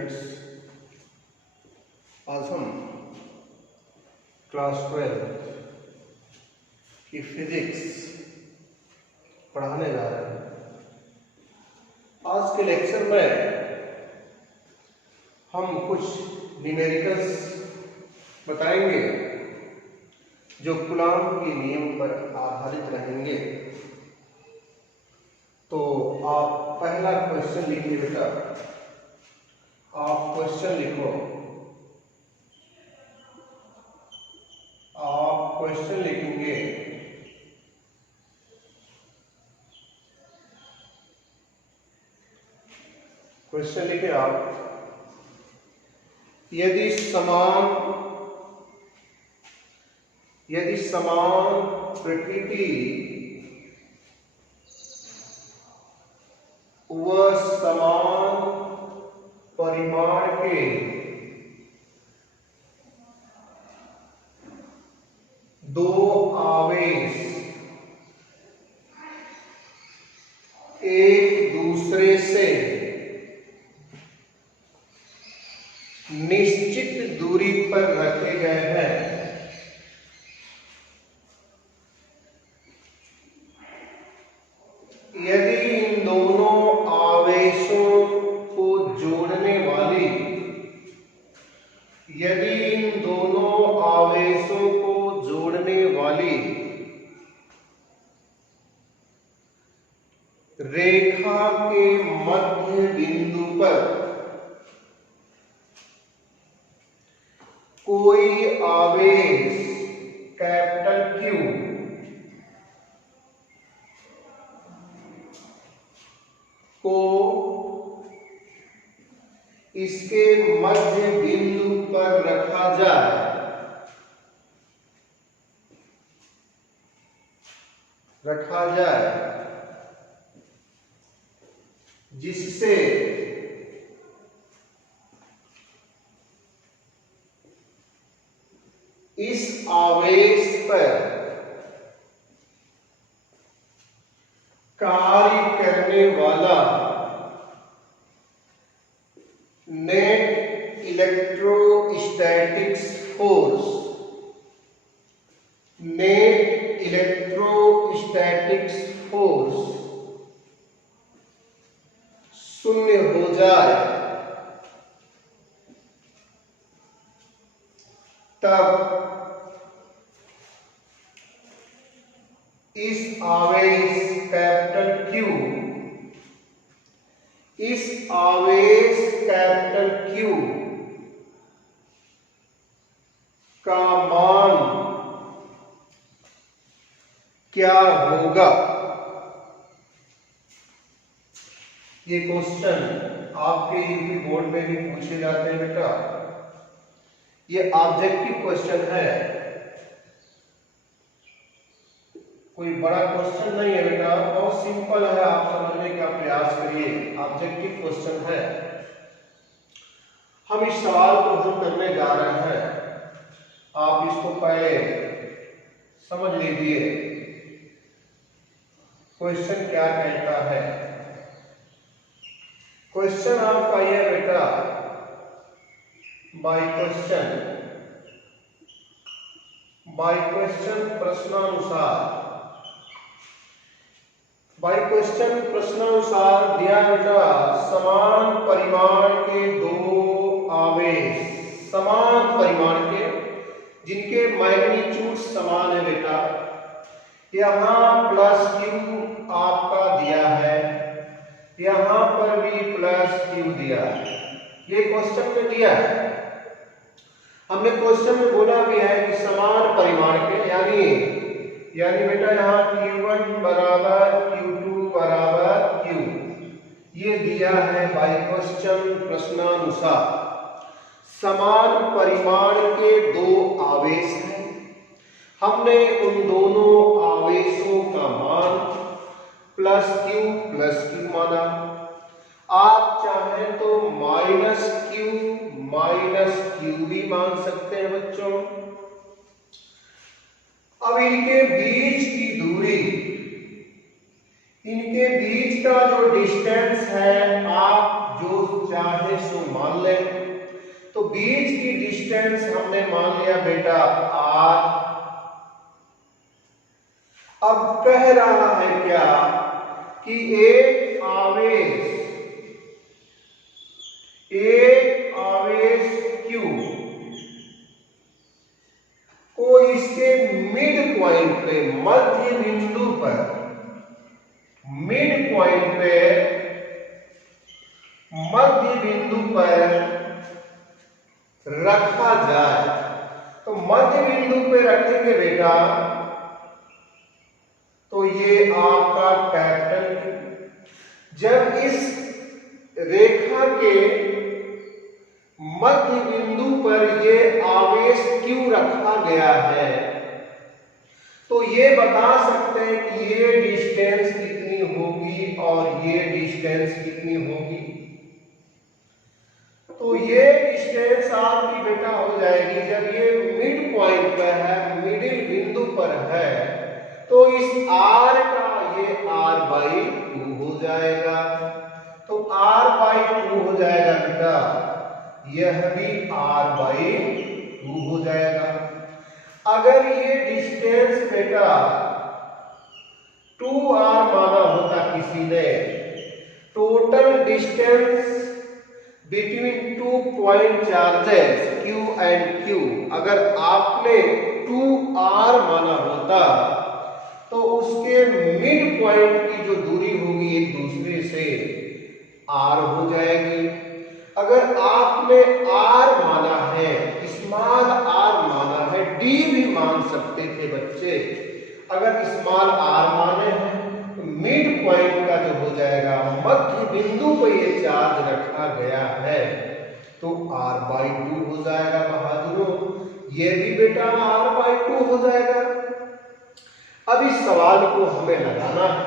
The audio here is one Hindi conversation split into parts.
स्टूडेंट्स, आज हम क्लास 12 की फिजिक्स पढ़ाने जा रहे हैं। आज के लेक्चर में हम कुछ न्यूमेरिकल्स बताएंगे जो कूलॉम के नियम पर आधारित रहेंगे। तो आप पहला क्वेश्चन लिखिए बेटा, आप क्वेश्चन लिखो। आप क्वेश्चन लिखेंगे। क्वेश्चन लिखे आप, यदि समान प्रकृति व समान परिमाण के दो आवेश एक दूसरे से निश्चित दूरी पर रखे गए हैं, यदि इन दोनों आवेशों को जोड़ने वाली रेखा के मध्य बिंदु पर कोई आवेश कैपिटल Q को इसके मध्य बिंदु पर रखा जाए जिससे इस आवेश पर कार्य करने वाला नेट इलेक्ट्रोस्टैटिक्स फोर्स शून्य हो जाए, तब इस आवेश कैपिटल Q का मान क्या होगा। ये क्वेश्चन आपके यूपी बोर्ड में भी पूछे जाते हैं बेटा। ये ऑब्जेक्टिव क्वेश्चन है, कोई बड़ा क्वेश्चन नहीं है बेटा, बहुत सिंपल है। आप समझने का प्रयास करिए, ऑब्जेक्टिव क्वेश्चन है। हम इस सवाल को हल करने जा रहे हैं, आप इसको पहले समझ लीजिए क्वेश्चन क्या कहता है। क्वेश्चन आपका यह बेटा, बाय क्वेश्चन प्रश्नानुसार दिया बेटा, समान परिमाण के दो आवेश, समान परिमाण के जिनके मैग्नीट्यूड समान है बेटा, यहां प्लस Q आपका दिया है, यहां पर भी प्लस Q दिया है। ये क्वेश्चन में दिया है। हमने क्वेश्चन में बोला भी है कि समान परिमाण के, यानी बेटा यहाँ Q1 बराबर Q2 बराबर Q, ये दिया है बाय क्वेश्चन प्रश्नानुसार। समान परिमाण के दो आवेश हैं, हमने उन दोनों आवेशों का मान प्लस Q माना। आप चाहें तो माइनस Q भी मान सकते हैं बच्चों। अब इनके बीच की दूरी, इनके बीच का जो डिस्टेंस है, आप जो चाहे सो मान ले। तो बीच की डिस्टेंस हमने मान लिया बेटा r। अब कह रहा है क्या कि एक आवेश q को इसके मिड पॉइंट पे, मध्य बिंदु पर, मध्य बिंदु पर रखा जाए। तो मध्य बिंदु पे रखेंगे बेटा तो ये आपका कैपिटल Q। जब इस रेखा के मध्य बिंदु पर ये आवेश Q रखा गया है तो ये बता सकते हैं कि ये डिस्टेंस कितनी होगी और ये डिस्टेंस कितनी होगी। तो ये डिस्टेंस आपकी बेटा हो जाएगी, जब ये मिड पॉइंट पर है, मिडिल बिंदु पर है, तो इस r का ये r/2 हो जाएगा। तो r/2 हो जाएगा बेटा, यह भी r/2 हो जाएगा। अगर ये डिस्टेंस बेटा 2r माना होता किसी ने, total distance between 2 point charges Q and Q अगर आपने 2r माना होता तो उसके मिड पॉइंट की जो दूरी होगी एक दूसरे से r हो जाएगी। अगर आपने r माना है, स्मॉल r माना है, d भी मान सकते थे बच्चे, अगर स्मॉल r माने हैं तो मिड पॉइंट का जो हो जाएगा, मध्य बिंदु पर ये चार्ज रखा गया है तो r/2 हो जाएगा बहादुरों। ये भी बेटा r/2 हो जाएगा। अब इस सवाल को हमें लगाना है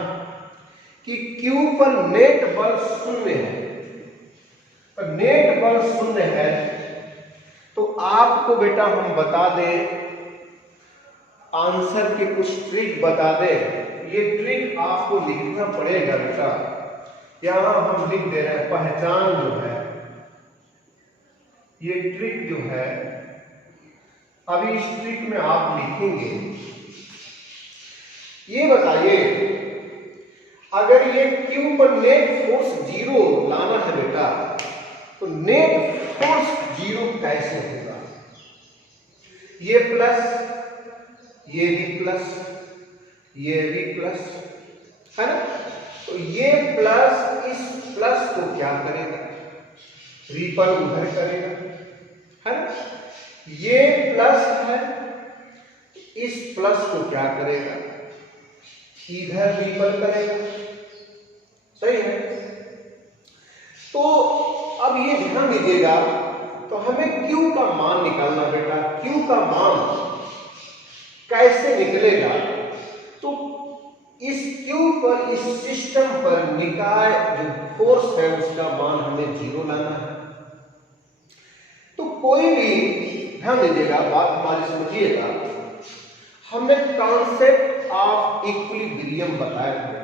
कि Q पर नेट बल शून्य है, तो नेट बल शून्य है तो आपको बेटा हम बता दें, आंसर के कुछ ट्रिक बता दें। ये ट्रिक आपको लिखना पड़ेगा बेटा, यहां हम लिख दे रहे हैं। पहचान जो है, ये ट्रिक जो है, अभी इस ट्रिक में आप लिखेंगे, ये बताइए अगर ये Q पर नेट फोर्स 0 लाना है बेटा तो नेट फोर्स 0 कैसे होगा। ये प्लस, ये भी प्लस, ये भी प्लस है ना, तो ये प्लस इस प्लस को क्या करेगा, रिपल उधर करेगा है ना। ये प्लस है, इस प्लस को क्या करेगा, इधर रिपल करेगा, सही है। तो अब ये ध्यान दीजिएगा, तो हमें Q का मान निकालना बेटा। Q का मान कैसे निकलेगा, तो इस Q पर, इस सिस्टम पर निकाय जो फोर्स है उसका मान हमें 0 लाना है। तो कोई भी, ध्यान दीजिएगा, बात हमारी समझिएगा, हमने कॉन्सेप्ट ऑफ इक्विलिब्रियम बताया था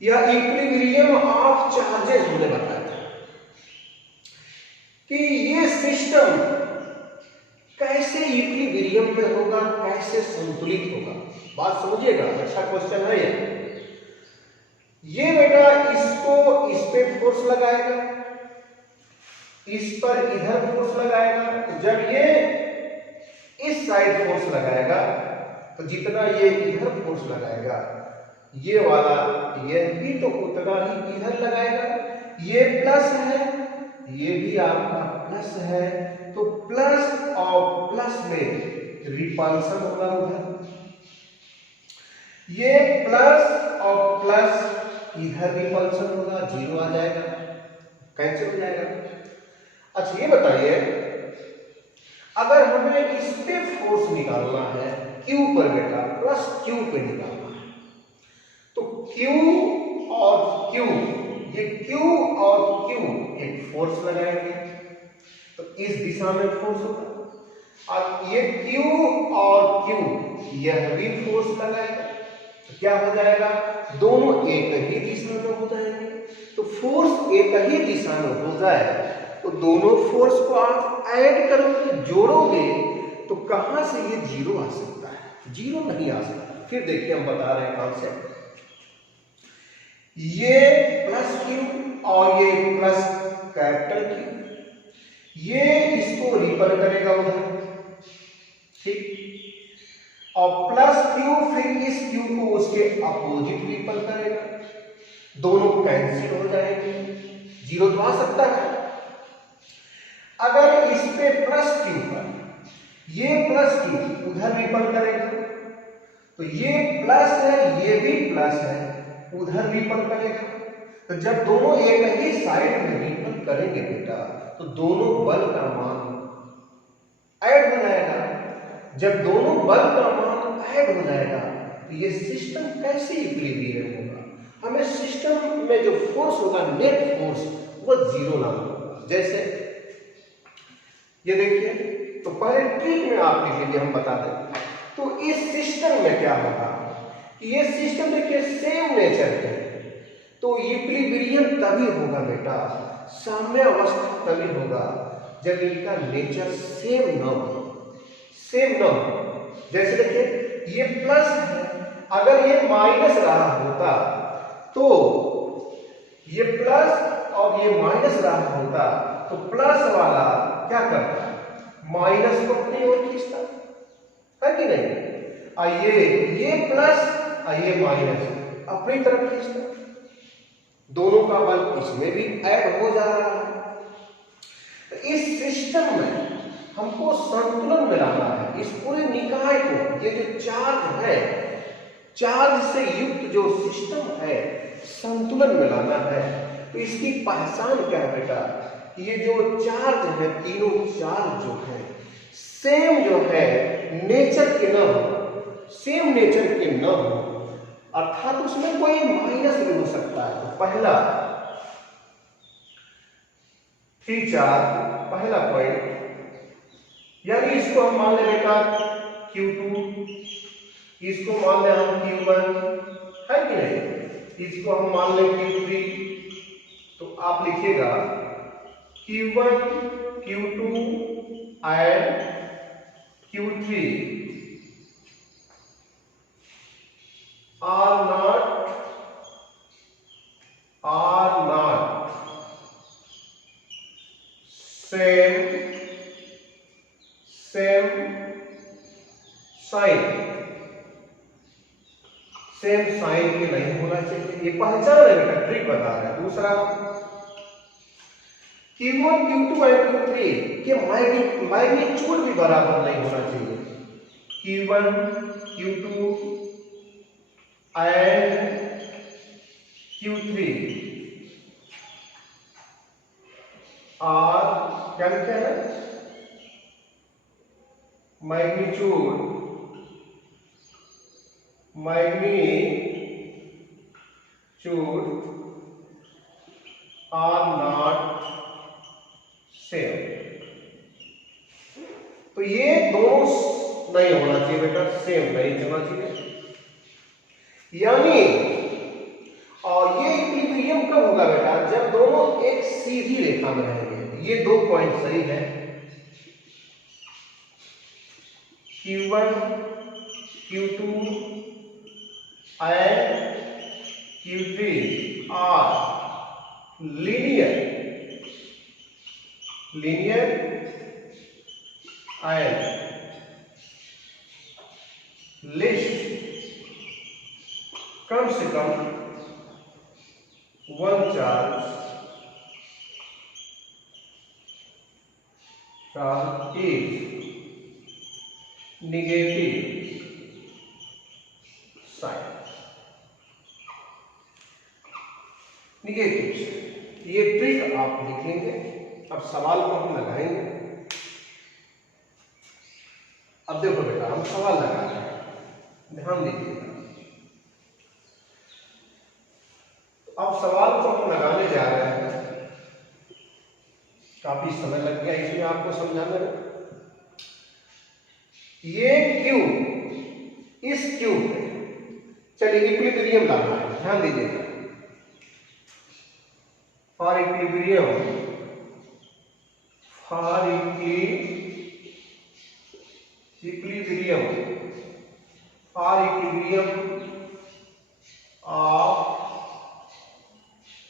या इक्विलिब्रियम ऑफ चार्जेस हमने बताया था कि ये सिस्टम कैसे इक्विलिब्रियम पे होगा, कैसे संतुलित होगा। बात समझिएगा, अच्छा क्वेश्चन है ये बेटा इसको इस पे फोर्स लगाएगा, इस पर इधर फोर्स लगाएगा, तो जब ये इस साइड फोर्स लगाएगा तो जितना ये इधर फोर्स लगाएगा ये वाला, ये भी तो उतना ही इधर लगाएगा। ये प्लस है, ये भी आपका प्लस है, तो प्लस और प्लस में रिपल्सन होगा उधर। ये प्लस और प्लस इधर रिपल्सन होगा, 0 आ जाएगा, कैंसिल हो जाएगा। अच्छा ये बताइए, अगर हमें इस पे फोर्स निकालना है Q पर बेटा, प्लस Q पे निकालना है, तो Q और Q, ये Q और Q एक फोर्स लगाएंगे तो इस दिशा में फोर्स होगा, और ये Q और Q यह भी फोर्स लगाएगा, तो क्या हो जाएगा, दोनों एक ही दिशा में हो जाएंगे। तो फोर्स एक ही दिशा में हो जाए तो दोनों फोर्स को आप ऐड करोगे, जोड़ोगे, तो कहां से ये जीरो आ सकता है? जीरो नहीं आ सकता। फिर देखिए हम बता रहे हैं कॉन्सेप्ट, ये प्लस क्यू और ये प्लस कैपिटल क्यू, ये इसको रिपल करेगा उधर, ठीक, और प्लस क्यू फिर इस क्यू को उसके अपोजिट रिपल करेगा, दोनों कैंसिल हो जाएंगे, जीरो तो आ सकता है। अगर इस पे प्लस क्यू पर ये प्लस क्यू उधर रिपल करेगा, तो ये प्लस है ये भी प्लस है, उधर रिपल करेगा। तो जब दोनों एक ही साइड में रिपल करेंगे बेटा, तो दोनों बल का मान ऐड हो जाएगा। जब दोनों बल का मान ऐड हो जाएगा तो ये सिस्टम कैसे इक्विलिब्रियम होगा? हमें सिस्टम में जो फोर्स होगा, नेट फोर्स, वो जीरो लाना होगा। जैसे ये देखिए, तो पहले ट्रिक में आपके लिए हम बता दें, तो इस सिस्टम में क्या होगा कि ये सिस्टम देखिए सेम नेचर के, तो इक्विलिब्रियम तभी होगा बेटा, साम्यावस्था तभी होगा जब इनका नेचर सेम न हो, सेम न हो। जैसे देखिए ये प्लस है, अगर ये माइनस रहा होता तो ये प्लस और ये माइनस रहा होता तो प्लस वाला क्या करता, माइनस को अपनी ओर खींचता है कि नहीं? ये प्लस और ये माइनस अपनी तरफ खींचता, दोनों का बल इसमें भी ऐड हो जा रहा है। तो इस सिस्टम में हमको संतुलन में लाना है, इस पूरे निकाय को, ये जो चार्ज है, चार्ज से युक्त जो सिस्टम है, संतुलन में लाना है। तो इसकी पहचान क्या है बेटा? ये जो चार्ज है, तीनों चार्ज जो है सेम जो है नेचर के न हो, सेम नेचर के न हो, अर्थात उसमें कोई माइनस भी हो सकता है। तो पहला थ्री चार्ज, पहला पॉइंट, यानी इसको हम मान ले बेटा Q2, इसको मान ले हम Q1, है कि नहीं? इसको हम मान ले Q3, तो आप लिखिएगा Q1, Q2 and Q3 are not same sign के नहीं होना चाहिए, ये पहचान है बेटा, ट्रिक बता रहा है। दूसरा Q1, Q2 और Q3 के मैग्नीट्यूड भी बराबर नहीं होना चाहिए। Q1, Q2 एंड Q3 और क्या लिखा है, मैग्नीट्यूड आर नॉट सेम। तो ये दोनों नहीं होना चाहिए बेटा, सेम नहीं होना चाहिए। यानी और ये इक्विलिब्रियम कब होगा बेटा? जब दोनों एक सीधी रेखा में रहेंगे। ये दो पॉइंट सही है, Q1, Q2 and Q3 are linear and least कम से कम one charge is negative sign, negative. ये ट्रिक आप लिखेंगे। अब सवाल को हम लगाएंगे। अब देखो बेटा, हम सवाल लगा रहे हैं, ध्यान दीजिएगा। अब सवाल को हम लगाने जा रहे हैं, काफी समय लग गया इसमें आपको समझाने में। ये क्यू, इस क्यू पे चलिए इक्विलिब्रियम लाना है, ध्यान दीजिएगा। For equilibrium of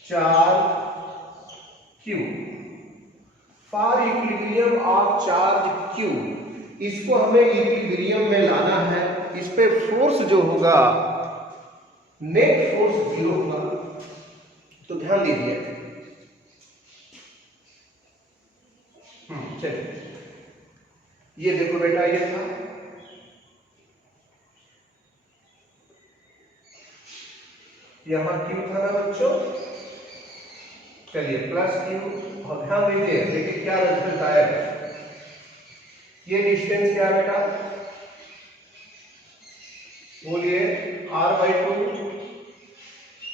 charge Q, for equilibrium of charge Q, इसको हमें इक्विलिब्रियम में लाना है। इस पे फोर्स जो होगा नेट फोर्स 0 होगा। तो ध्यान दीजिए, चलिए ये देखो बेटा, ये था, यहां Q था ना बच्चों, चलिए प्लस Q, और ध्यान दीजिए देखिए क्या रिजल्ट आएगा। ये डिस्टेंस क्या बेटा, बोलिए r/2,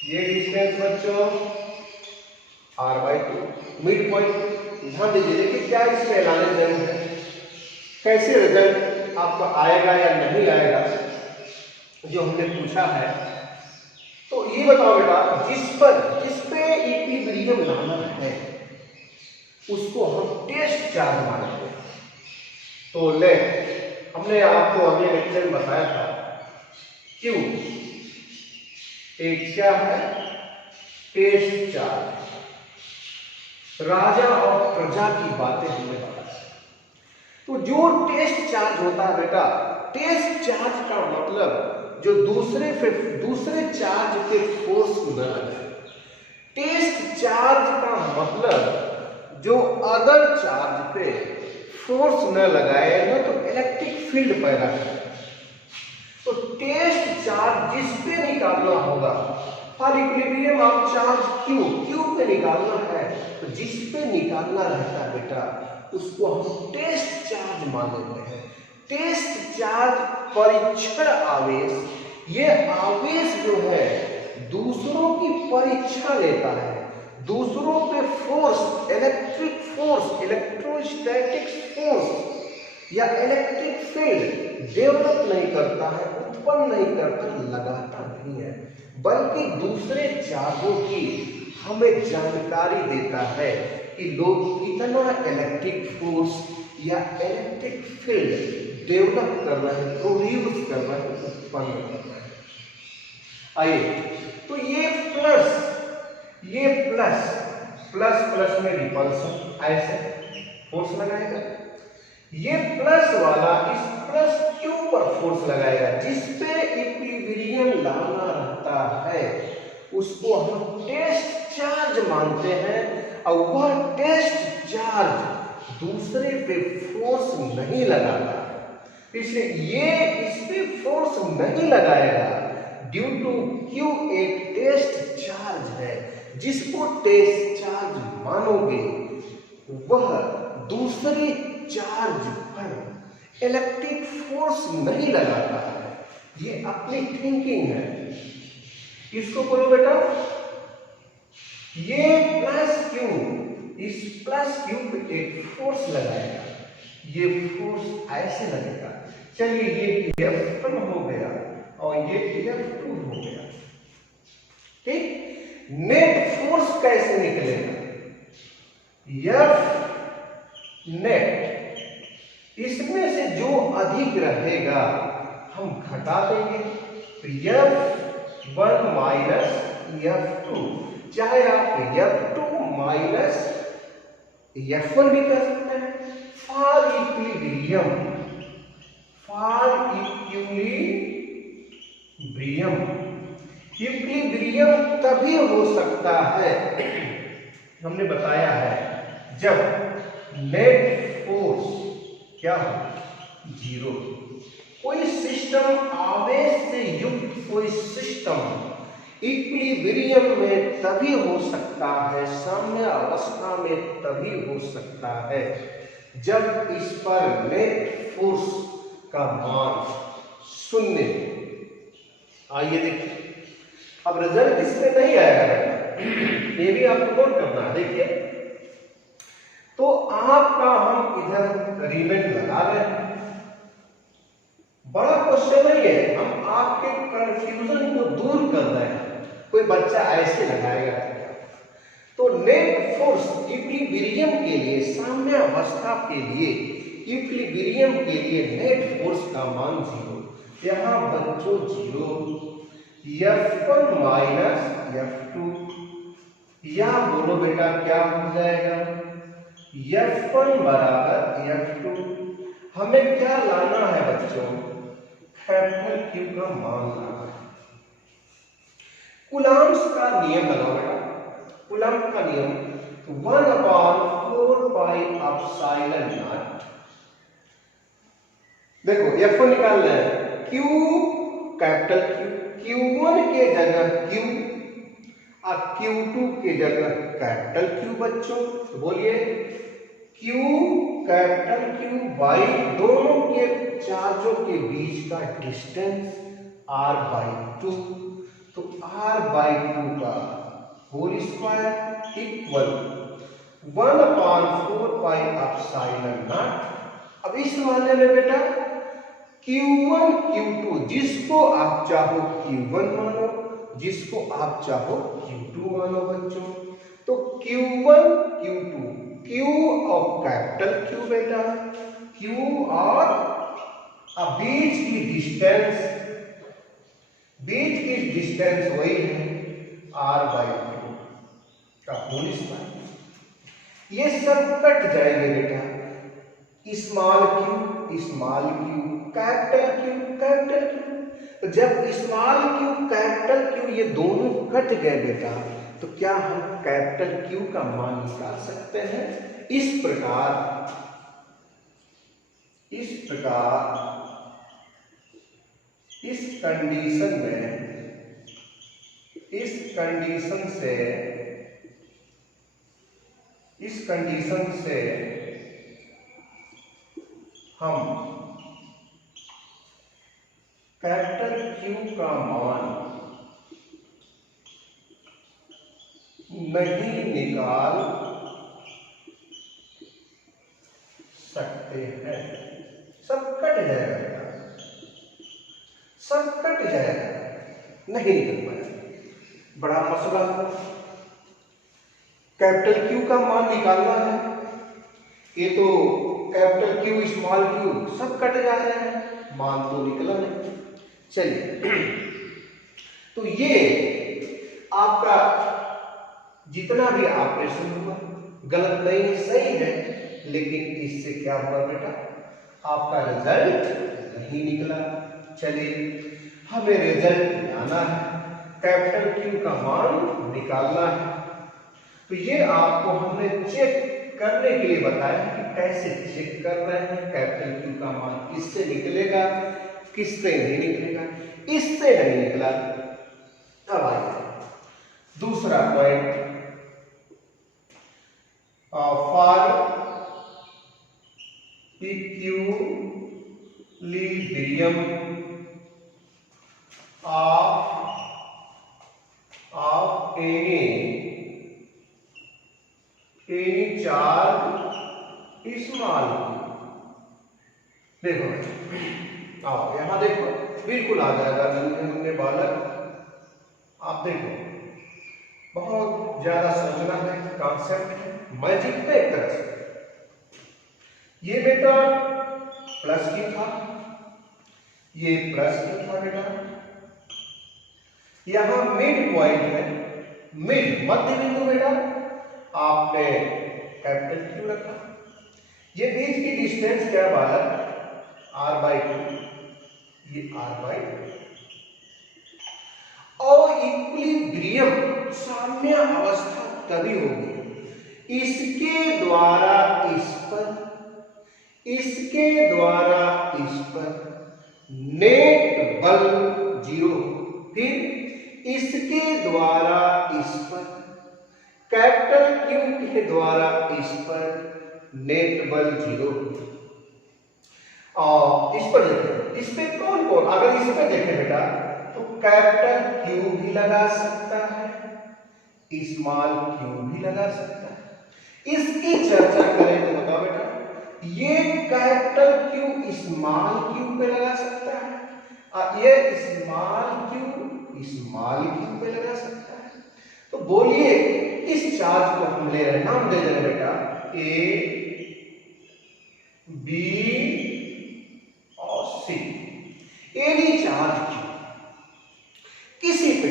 ये डिस्टेंस बच्चों r/2, मिड पॉइंट। ध्यान दीजिए देखिए क्या इसमें एनालिसिस है, कैसे रिजल्ट आपका आएगा या नहीं आएगा जो हमने पूछा है। तो ये बताओ बेटा, जिस पे इक्विलिब्रियम लाना है उसको हम टेस्ट चार्ज मानते हैं। तो ले, हमने आपको अगले लेक्चर में बताया था Q एक क्या है, टेस्ट चार्ज। राजा और प्रजा की बातें हमने बताया। तो जो टेस्ट चार्ज होता है बेटा, टेस्ट चार्ज का मतलब जो दूसरे चार्ज पे फोर्स न लगाए। टेस्ट चार्ज का मतलब जो अदर चार्ज पे फोर्स न लगाए ना, तो इलेक्ट्रिक फील्ड पैदा करे। तो टेस्ट चार्ज जिस पे निकालना होगा, for equilibrium of charge Q पे निकालना है, तो जिस पे निकालना रहता है बेटा उसको हम टेस्ट चार्ज मान लेते हैं। टेस्ट चार्ज परीक्षण आवेश, ये आवेश जो है दूसरों की परीक्षा लेता है, दूसरों पे force, electric force, electrostatic force या इलेक्ट्रिक फील्ड डेवलप नहीं करता है, उत्पन्न नहीं करता, लगाता नहीं है, बल्कि दूसरे चार्जों की हमें जानकारी देता है कि लोग कितना इलेक्ट्रिक फोर्स या इलेक्ट्रिक फील्ड डेवलप कर रहे हैं, प्रोड्यूस कर रहे हैं, उत्पन्न कर रहे हैं। आइए, तो ये प्लस में रिपल्सन ऐसे फोर्स लगाएगा, ये प्लस वाला इस प्लस Q पर फोर्स लगाएगा। जिस पे इक्विलिब्रियम लाना रहता है उसको हम टेस्ट चार्ज मानते हैं, और वह टेस्ट चार्ज दूसरे पे फोर्स नहीं लगाता, इसलिए ये इस पे फोर्स नहीं लगाएगा। ड्यू टू Q एक टेस्ट चार्ज है, जिसको टेस्ट चार्ज मानोगे वह दूसरे चार्ज पर इलेक्ट्रिक फोर्स नहीं लगाता है। ये अपनी थिंकिंग है। इसको बोलो बेटा, ये प्लस Q इस प्लस Q पे एक फोर्स लगाएगा, ये फोर्स ऐसे लगेगा। चलिए ये F1 हो गया और ये F2 हो गया, ठीक। नेट फोर्स कैसे निकलेगा, F नेट, इसमें से जो अधिक रहेगा हम घटा देंगे, तो F1 माइनस F2, चाहे आप F2 माइनस F1 भी कर सकते हैं। फॉर इक्विलिब्रियम तभी हो सकता है, हमने बताया है, जब नेट फोर्स क्या हो, 0। कोई सिस्टम आवेश से युक्त कोई सिस्टम इक्विलिब्रियम में तभी हो सकता है, साम्य अवस्था में तभी हो सकता है जब इस पर नेट फोर्स का मान 0। आइए देखिए, अब रिजल्ट इसमें नहीं आएगा, ये भी आपको नोट करना है। देखिए, तो आपका हम इधर रिमेंड लगा रहे हैं, बड़ा क्वेश्चन नहीं है, हम आपके कंफ्यूजन को दूर कर रहे हैं। कोई बच्चा ऐसे लगाएगा तो नेट फोर्स इक्विलिब्रियम के लिए, साम्यावस्था के लिए, इक्विलिब्रियम के लिए नेट फोर्स का मान 0। यहाँ बच्चों 0, F1 माइनस F2, या बोलो बेटा क्या हो जाएगा, F1 बराबर F2। हमें क्या लाना है बच्चों, कैपिटल Q का मान लाना है। कूलम्ब्स का नियम लगाओ बेटा, कूलम्ब का नियम 1/4 पाई एप्सिलॉन नॉट। देखो F1 निकाल रहे हैं, Q कैपिटल Q, Q1 के जगह Q और Q2 के जगह कैपिटल Q बच्चों। तो बोलिए Q कैपिटल Q बाई दोनों के चार्जों के बीच का डिस्टेंस r/2। तो r/2 का whole square equal 1/4 pi epsilon naught. अब इस मामले में बेटा Q1 Q2 जिसको आप चाहो Q1 मानो, जिसको आप चाहो Q2 मानो बच्चों। तो Q1 Q2, Q और कैपिटल Q बेटा, Q और बीच की डिस्टेंस वही है r/2 का होल स्क्वायर। ये सब कट जाएंगे बेटा, स्मॉल q, कैपिटल Q। तो जब स्मॉल q कैपिटल Q ये दोनों कट गए बेटा, तो क्या हम कैपिटल Q का मान निकाल सकते हैं। इस प्रकार इस कंडीशन से हम कैपिटल Q का मान नहीं निकाल सकते हैं। सब कट जाएगा बेटा, सब कट जाएगा, नहीं निकल पाएगा। बड़ा मसला है, कैपिटल Q का मान निकालना है। ये तो कैपिटल Q स्मॉल q सब कट जा रहे हैं, मान तो निकला नहीं। चलिए तो ये आपका जितना भी ऑपरेशन हुआ गलत नहीं है, सही है, लेकिन इससे क्या हुआ बेटा, आपका रिजल्ट नहीं निकला। चलिए हमें रिजल्ट लाना है, कैपिटल Q का मान निकालना है। तो ये आपको हमने चेक करने के लिए बताया कि कैसे चेक कर रहे हैं कैपिटल Q का मान, किससे निकलेगा किससे नहीं निकलेगा। इससे नहीं निकला। अब आइए दूसरा point, for equilibrium of any charge small. देखो आओ यहां देखो, बिल्कुल आ जाएगा नन्हे बालक। आप देखो बहुत ज्यादा सोचना है, कॉन्सेप्ट है, मैजिक पे एक तरह से। ये बेटा प्लस की था, ये प्लस की था बेटा, यहां मिड पॉइंट है, मिड मध्य बिंदु बेटा आपने कैपिटल Q रखा। ये बीच की डिस्टेंस क्या बालक, r/2, ये r/2। और इक्विलिब्रियम साम्य अवस्था तभी होगी इसके द्वारा इस पर नेट बल 0, फिर इसके द्वारा इस पर कैपिटल Q के द्वारा इस पर नेट बल 0। और इस पर देखें, इस पे कौन कौन, अगर इस पे देखें बेटा तो कैपिटल Q भी लगा सकता है, स्मॉल q भी लगा सकता है। इसकी चर्चा करें तो बताओ बेटा, ये कैपिटल क्यू स्मॉल क्यू पे लगा सकता है और ये स्मॉल क्यू पे लगा सकता है। तो बोलिए इस चार्ज को हम ले रहे हैं, नाम दे देंगे बेटा ए बी और सी। एनी चार्ज किसी पे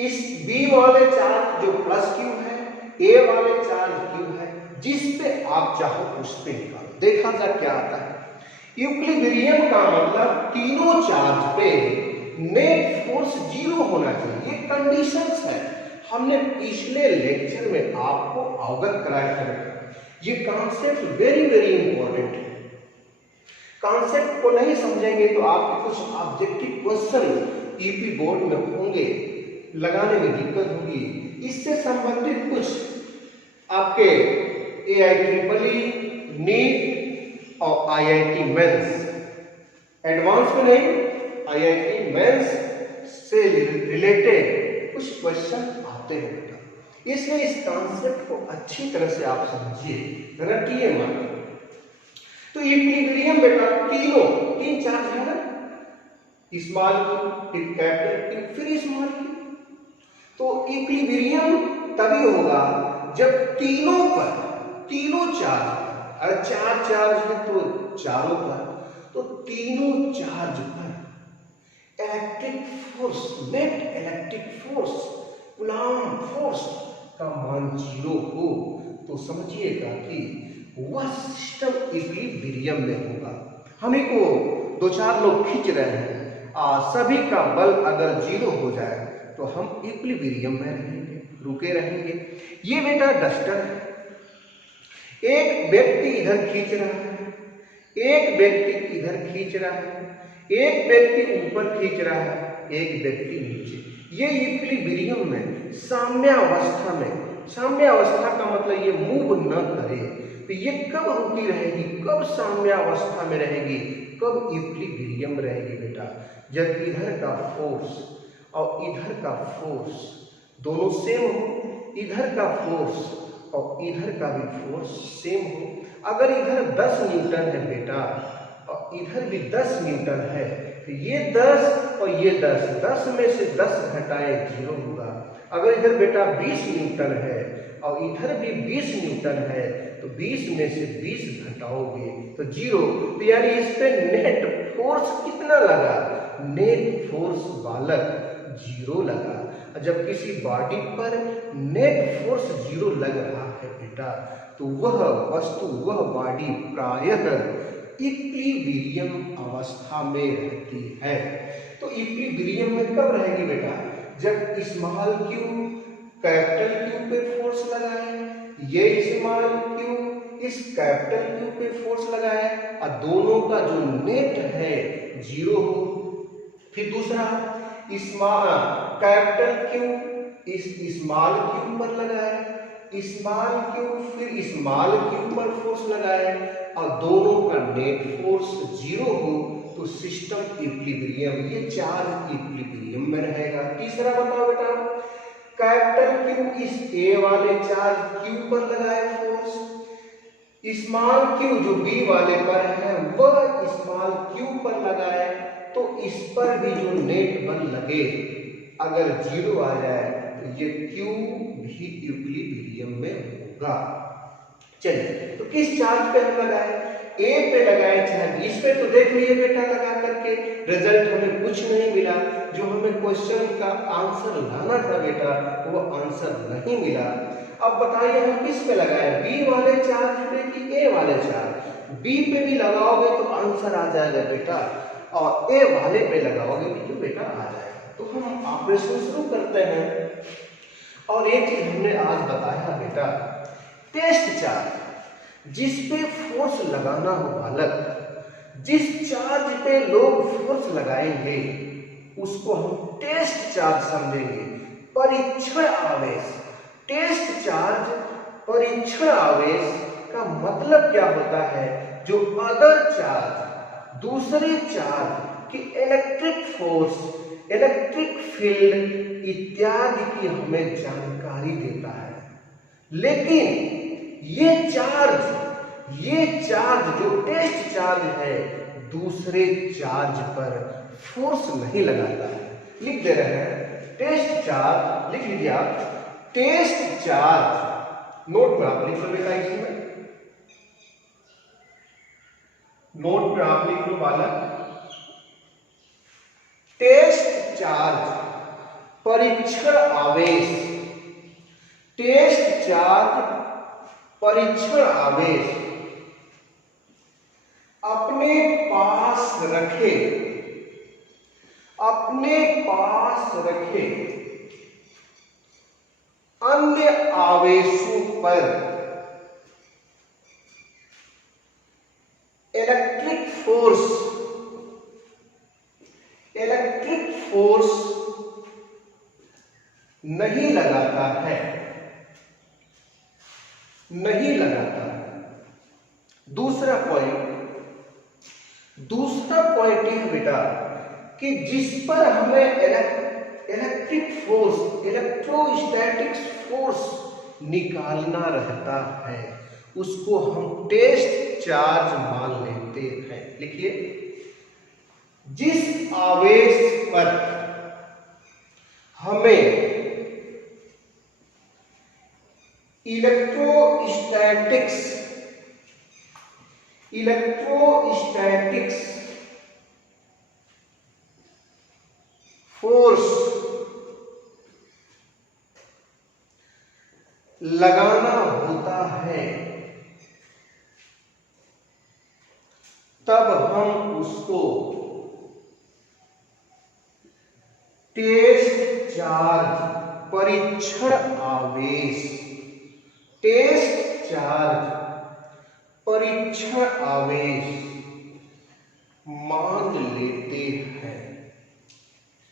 इस बी वाले चार्ज जो प्लस क्यू है, ए वाले चार्ज क्यू है, जिस पे आप चाहो उस पे निकालो। देखा जा क्या आता है। इक्विलिब्रियम का मतलब तीनों चार्ज पे नेट फोर्स जीरो होना चाहिए। ये कंडीशंस है, हमने पिछले लेक्चर में आपको अवगत कराया था। ये कॉन्सेप्ट वेरी वेरी इंपॉर्टेंट है। कॉन्सेप्ट को नहीं समझेंगे तो आपके कुछ ऑब्जेक्टिव क्वेश्चन ईपी बोर्ड में होंगे, लगाने में दिक्कत होगी। इससे संबंधित कुछ आपके AIEEE, नीट और IIT मेंस, एडवांस में नहीं, IIT मेंस से रिलेटेड कुछ क्वेश्चन आते हैं बेटा। इसलिए इस कॉन्सेप्ट को अच्छी तरह से आप समझिए, रटिए मत। तो इक्विलिब्रियम बेटा तीन चार्ज है ना, स्मॉल क्यू, फिर कैपिटल क्यू, फिर स्मॉल क्यू। तो इक्विलिब्रियम तभी होगा जब तीनों चार्ज, अगर चार चार्ज है तो चारों पर, तो तीनों चार्ज पर electric force, net electric force, Coulomb force का मान 0 हो, तो समझिएगा कि वह सिस्टम इक्विलिब्रियम में होगा। हमें को दो चार लोग खींच रहे हैं, सभी का बल अगर 0 हो जाए तो हम इक्विलिब्रियम में रहेंगे, रुके रहेंगे। ये बेटा डस्टर है, एक व्यक्ति इधर खींच रहा है, एक व्यक्ति इधर खींच रहा है, एक व्यक्ति ऊपर खींच रहा है, एक व्यक्ति नीचे। ये इक्विलिब्रियम में साम्यावस्था का मतलब ये मूव न करे, तो ये कब रुकी रहेगी, कब साम्यावस्था में रहेगी, कब इक्विलिब्रियम रहेगी बेटा, जब इधर का फोर्स और इधर का फोर्स दोनों सेम हो, इधर का फोर्स और इधर का भी फोर्स सेम हो। अगर इधर 10 न्यूटन है बेटा और इधर भी 10 न्यूटन है, तो ये 10 और ये 10 में से 10 घटाए 0 होगा। अगर इधर बेटा 20 न्यूटन है और इधर भी 20 न्यूटन है, तो 20 में से 20 घटाओगे तो 0। तो यानी इस पे नेट फोर्स कितना लगा, नेट फोर्स बालक 0 लगा। जब किसी बॉडी पर नेट फोर्स 0 लग रहा है बेटा, तो वह वस्तु, वह बॉडी प्रायः इक्विलिब्रियम अवस्था में रहती है। तो इक्विलिब्रियम में कब रहेगी बेटा, जब स्मॉल क्यू कैपिटल क्यू पे फोर्स लगाए, ये स्मॉल क्यू इस कैपिटल क्यू पे फोर्स लगाए और दोनों का जो नेट है 0 हो। फिर दूसरा कैपिटल क्यू इस स्मॉल क्यू पर लगाए, स्मॉल क्यू फिर स्मॉल क्यू पर फोर्स लगाए और दोनों का नेट फोर्स 0 हो, तो सिस्टम इक्विलिब्रियम, ये चार्ज इक्विलिब्रियम में रहेगा। तीसरा बताओ बेटा, कैपिटल क्यू इस ए वाले चार्ज क्यू पर लगाए फोर्स, स्मॉल क्यू जो बी वाले पर है वह स्मॉल क्यू पर लगाए, तो इस पर भी जो नेट बल लगे अगर 0 आ जाए तो ये क्यू भी इक्विलिब्रियम में होगा। चलिए, तो किस चार्ज पे हम लगाए, ए पे लगाए चाहे इस पे, तो देख लिए बेटा लगा करके रिजल्ट हमें कुछ नहीं मिला। जो हमें क्वेश्चन का आंसर लाना था बेटा वो आंसर नहीं मिला। अब बताइए हम किस पे लगाए, बी वाले चार्ज पे कि ए वाले चार्ज। बी पे भी लगाओगे तो आंसर आ जाएगा बेटा, और ए वाले पे लगाओगे तो बेटा आ जाएगा। तो हम ऑपरेशन शुरू करते हैं। और एक चीज हमने आज बताया बेटा, टेस्ट चार्ज जिस पे फोर्स लगाना हो बालक, जिस चार्ज पे लोग फोर्स लगाएंगे उसको हम टेस्ट चार्ज समझेंगे। परीक्षण आवेश, टेस्ट चार्ज परीक्षण आवेश का मतलब क्या होता है, जो अदर चार्ज, दूसरे चार्ज की इलेक्ट्रिक फोर्स, इलेक्ट्रिक फील्ड इत्यादि की हमें जानकारी देता है। लेकिन ये चार्ज ये चार्ज जो टेस्ट चार्ज है दूसरे चार्ज पर फोर्स नहीं लगाता है। लिख दे रहे हैं टेस्ट चार्ज, लिख लीजिए आप टेस्ट चार्ज, नोट में आप लिख लो बेटा, इसमें नोट में आप लिख लो बालक, टेस्ट चार्ज परीक्षण आवेश, टेस्ट चार्ज परीक्षण आवेश अपने पास रखे, अपने पास रखे अन्य आवेशों पर इलेक्ट्रिक फोर्स, इलेक्ट्रिक फोर्स नहीं लगाता है, नहीं लगाता है। दूसरा पॉइंट यह बेटा कि जिस पर हमें इलेक्ट्रिक फोर्स, इलेक्ट्रोस्टैटिक्स फोर्स निकालना रहता है उसको हम टेस्ट चार्ज मान लेते हैं। लिखिए, जिस आवेश पर हमें इलेक्ट्रोस्टैटिक्स फोर्स लगाना होता है तब हम उसको टेस्ट चार्ज परीक्षण आवेश, टेस्ट चार्ज परीक्षण आवेश मान लेते हैं।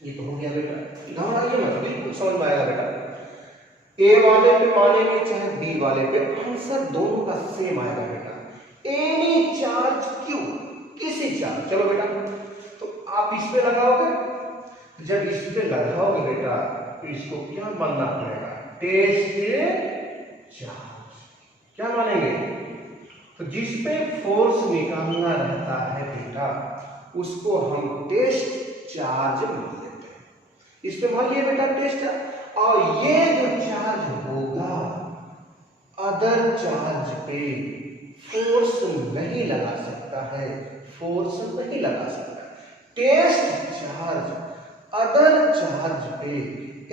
ये तो हो गया बेटा, घबराइए मत, बिल्कुल समझ में आएगा बेटा। ए वाले पे मानेंगे चाहे बी वाले पे, आंसर दोनों का सेम आएगा बेटा। एनी चार्ज क्यू, किसी चार्ज, चलो बेटा तो आप इस पे लगाओगे, जब इस पे लगाओगे बेटा तो इसको क्या मानना पड़ेगा, टेस्ट चार्ज। क्या मानेंगे, तो जिस पे फोर्स निकालना रहता है बेटा उसको हम टेस्ट चार्ज मान लेते हैं। इस पे मान लिया बेटा टेस्ट चार्ज, और ये जो चार्ज होगा अदर चार्ज पे फोर्स नहीं लगा सकता है, फोर्स नहीं लगा सकता। टेस्ट चार्ज अदर चार्ज पे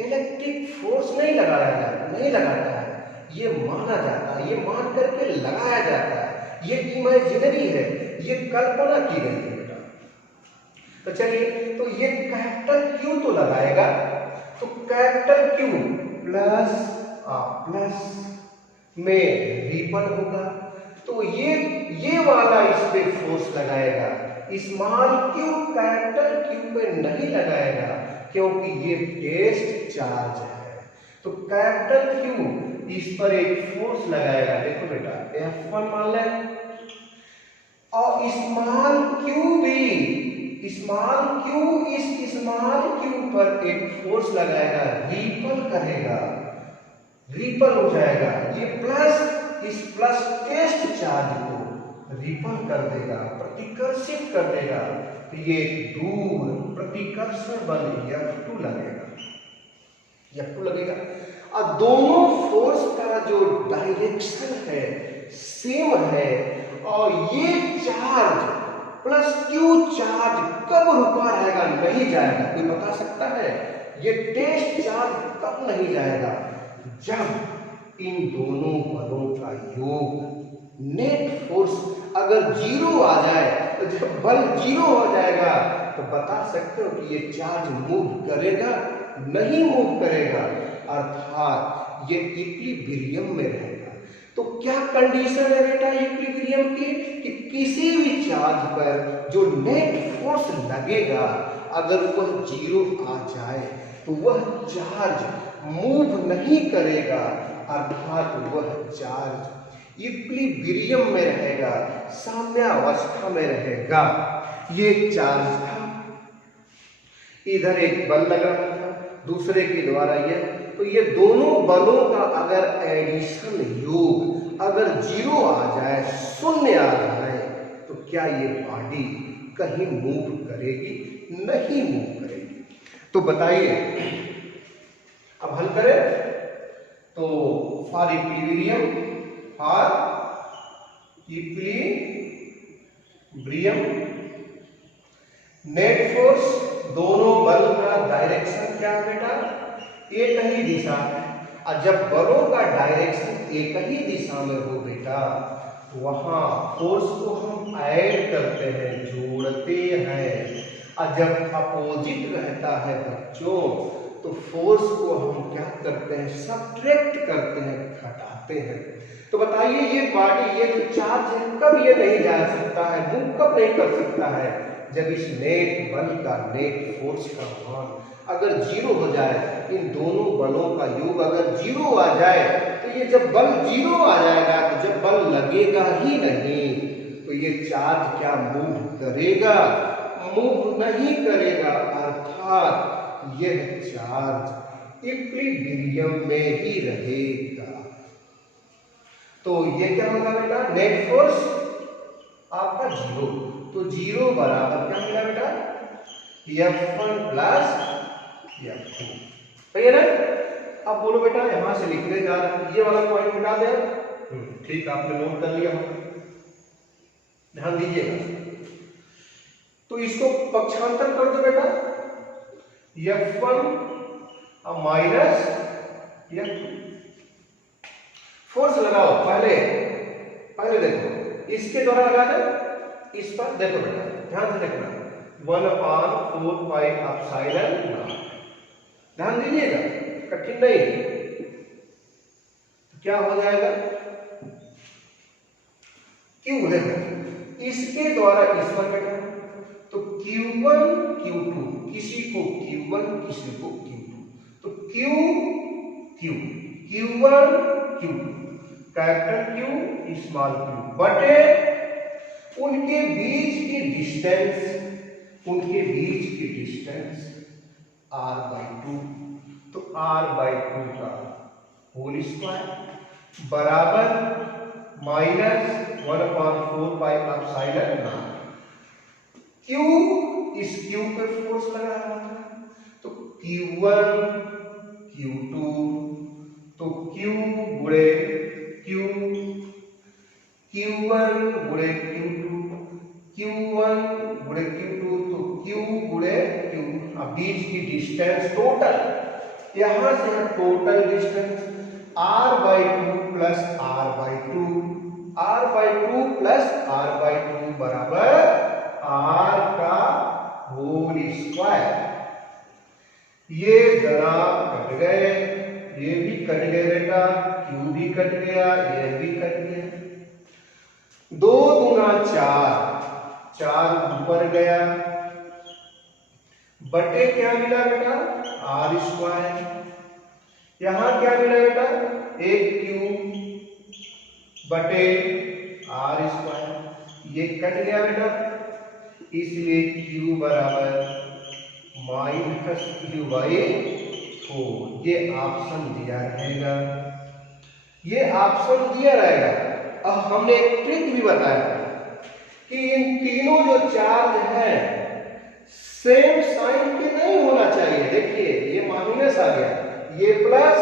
इलेक्ट्रिक फोर्स नहीं लगाता है, ये माना जाता है, ये मान करके लगाया जाता है, ये इमेजिनरी है, ये कल्पना की गई है बेटा। तो चलिए, तो ये कैपिटल क्यू तो लगाएगा, तो कैपिटल क्यू प्लस में रिपल होगा, तो ये वाला इस पे फोर्स लगाएगा, स्मॉल क्यू कैपिटल क्यू पे नहीं लगाएगा क्योंकि ये टेस्ट चार्ज है। तो कैपिटल क्यू इस पर एक फोर्स लगाएगा, देखो बेटा F1 मान लें, और स्मॉल क्यू भी, स्मॉल क्यू इस स्मॉल क्यू पर एक फोर्स लगाएगा, रिपल करेगा, रिपल हो जाएगा, ये प्लस इस प्लस टेस्ट चार्ज को रिपल कर देगा, प्रतिकर्षित कर देगा, तो ये दूर प्रतिकर्षण बल F2 लगेगा, और दोनों फोर्स का जो डायरेक्शन है सेम है, और ये चार्ज प्लस क्यू चार्ज कब रुका रहेगा, नहीं जाएगा। कोई बता सकता है ये टेस्ट चार्ज कब नहीं जाएगा, जब इन दोनों बलों का योग नेट फोर्स अगर जीरो आ जाए, तो जब बल जीरो हो जाएगा तो बता सकते हो कि ये चार्ज मूव करेगा, नहीं मूव करेगा, अर्थात ये इक्विलिब्रियम में रहेगा। तो क्या कंडीशन है बेटा इक्विलिब्रियम की, कि किसी भी चार्ज पर जो नेट फोर्स लगेगा अगर वह जीरो आ जाए तो वह चार्ज मूव नहीं करेगा, अर्थात वह चार्ज इक्विलिब्रियम में रहेगा, साम्यावस्था में रहेगा। ये चार्ज था, इधर एक बल लगा था दूसरे के द्वारा, ये तो ये दोनों बलों का अगर एडिशन योग अगर जीरो आ जाए, शून्य आ जाए, तो क्या ये बॉडी कहीं मूव करेगी? नहीं मूव करेगी। तो बताइए, अब हल करें। तो फॉर इक्विलिब्रियम नेट फोर्स, दोनों बल का डायरेक्शन क्या है बेटा? एक ही दिशा है। और जब बलों का डायरेक्शन एक ही दिशा में हो बेटा, वहां फोर्स को हम ऐड करते हैं, जोड़ते हैं। और जब अपोजिट रहता है बच्चों, तो फोर्स को हम क्या करते हैं? सब्ट्रैक्ट करते हैं, घटाते हैं। तो बताइए, ये बॉडी, ये जो चार्ज है, कब ये नहीं जा सकता है, मूव कब नहीं कर सकता है? जब इस नेट बल का, नेट फोर्स का मान अगर जीरो हो जाए, इन दोनों बलों का योग अगर जीरो आ जाए, तो ये जब बल जीरो आ जाएगा, तो जब बल लगेगा ही नहीं, तो ये चार्ज क्या मूव करेगा? मूव नहीं करेगा। अर्थात यह चार्ज इक्विलिब्रियम में ही रहेगा। तो ये क्या होगा बेटा? नेट फोर्स आपका जीरो। तो जीरो बराबर क्या मिला बेटा? F1 plus F2। सही है ना? अब बोलो बेटा, यहां से लिखने जा रहा है, ये वाला पॉइंट मिटा दे। ठीक, आपने नोट कर लिया, ध्यान दीजिएगा। तो इसको पक्षांतर कर दो बेटा, F1 माइनस F2। फोर्स लगाओ, पहले देखो, इसके द्वारा लगा दे, इस पर देखो बेटा, ध्यान से देखना, 1/4 पाई एप्सिलॉन नॉट। ध्यान दीजिएगा, कठिन नहीं है। तो क्या हो जाएगा? क्यू देखो, इसके द्वारा इस पर बेटा, तो Q1 Q2, किसी को Q1 किसी को Q2, तो Q1 Q2, capital Q small q, बटे उनके बीच की डिस्टेंस r/2। तो r/2 का होल स्क्वायर बराबर -1/4 पाई एप्सिलॉन नॉट। Q, इस Q पे फोर्स लगा रहा था, तो Q1 Q2, तो Q गुणे Q, Q1 गुणे Q2, Q1 गुणे Q2, तो Q गुणे Q। अब बीच की डिस्टेंस टोटल, यहां से है total distance r/2 plus r/2, r/2 plus r/2 बराबर r का होल स्क्वायर। ये जनाब कट गए, ये भी कट गए बेटा, Q भी कट गया, ये भी कट गया। 2 दूना 4, 4 ऊपर गया, बटे क्या मिला बेटा? r square. यहां क्या मिला बेटा? 1Q बटे r स्क्वायर। ये कट गया बेटा, इसलिए Q बराबर -Q/4। ये ऑप्शन दिया रहेगा, ये ऑप्शन दिया रहेगा। अब हमने एक ट्रिक भी बताया कि इन तीनों जो चार्ज है सेम साइन के नहीं होना चाहिए। देखिए, ये माइनस आ गया, ये प्लस,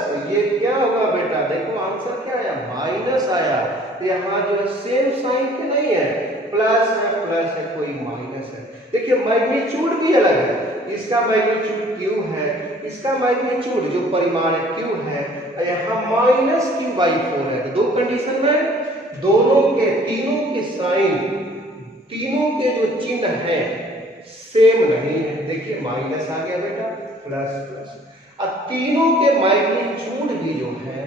तो ये क्या होगा बेटा? देखो आंसर क्या आया? माइनस आया। तो यहाँ जो है सेम साइन के नहीं है, प्लस है, कोई माइनस है। देखिए मैग्नीट्यूड भी अलग है, इसका मैग्नीट्यूड Q है, इसका मैग्नीट्यूड जो परिमाण है Q है, यहाँ -Q/4 है। तो दो कंडीशन में दोनों के, तीनों के साइन, तीनों के जो चिन्ह है सेम नहीं है। देखिए माइनस आ गया बेटा, प्लस। अब तीनों के मैग्नीट्यूड भी जो है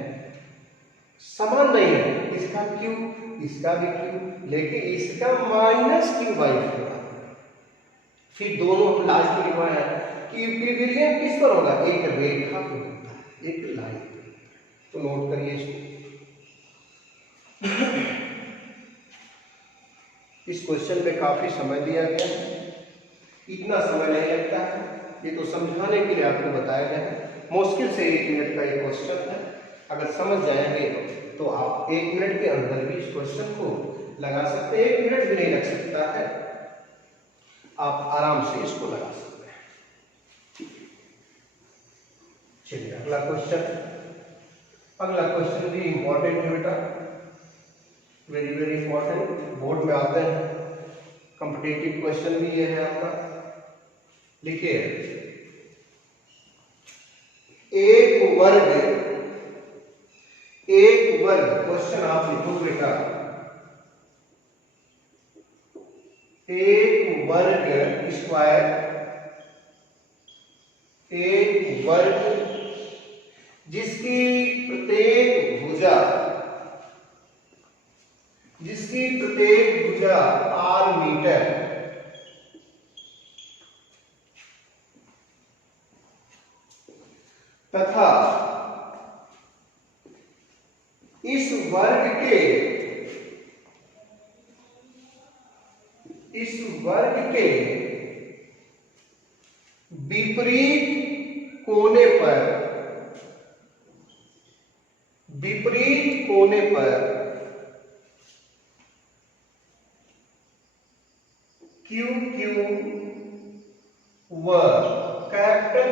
समान नहीं है, इसका Q, इसका भी Q, लेकिन इसका -Q/4। फिर दोनों हम लास्ट में लिखवाए कि इक्विलिब्रियम किस पर होगा? एक रेखा पे होता है, एक लाइन पे। तो नोट करिए इसको। इस क्वेश्चन में काफी समय दिया गया है, इतना समय नहीं लगता है, ये तो समझाने के लिए आपको बताया गया है। मुश्किल से 1 मिनट का ये क्वेश्चन है, अगर समझ जाएंगे तो आप 1 मिनट के अंदर भी इस क्वेश्चन को लगा सकते हैं। 1 मिनट भी नहीं लग सकता है, आप आराम से इसको लगा सकते हैं। चलिए अगला क्वेश्चन। अगला क्वेश्चन भी इंपॉर्टेंट है बेटा, वेरी वेरी इंपॉर्टेंट, बोर्ड में आते हैं, कॉम्पिटिटिव क्वेश्चन भी ये है आपका। लिखिए, एक वर्ग, क्वेश्चन आप लिखो बेटा, एक वर्ग स्क्वायर, एक वर्ग जिसकी प्रत्येक भुजा r मीटर तथा इस वर्ग के विपरीत कोने पर QQ व कैपिटल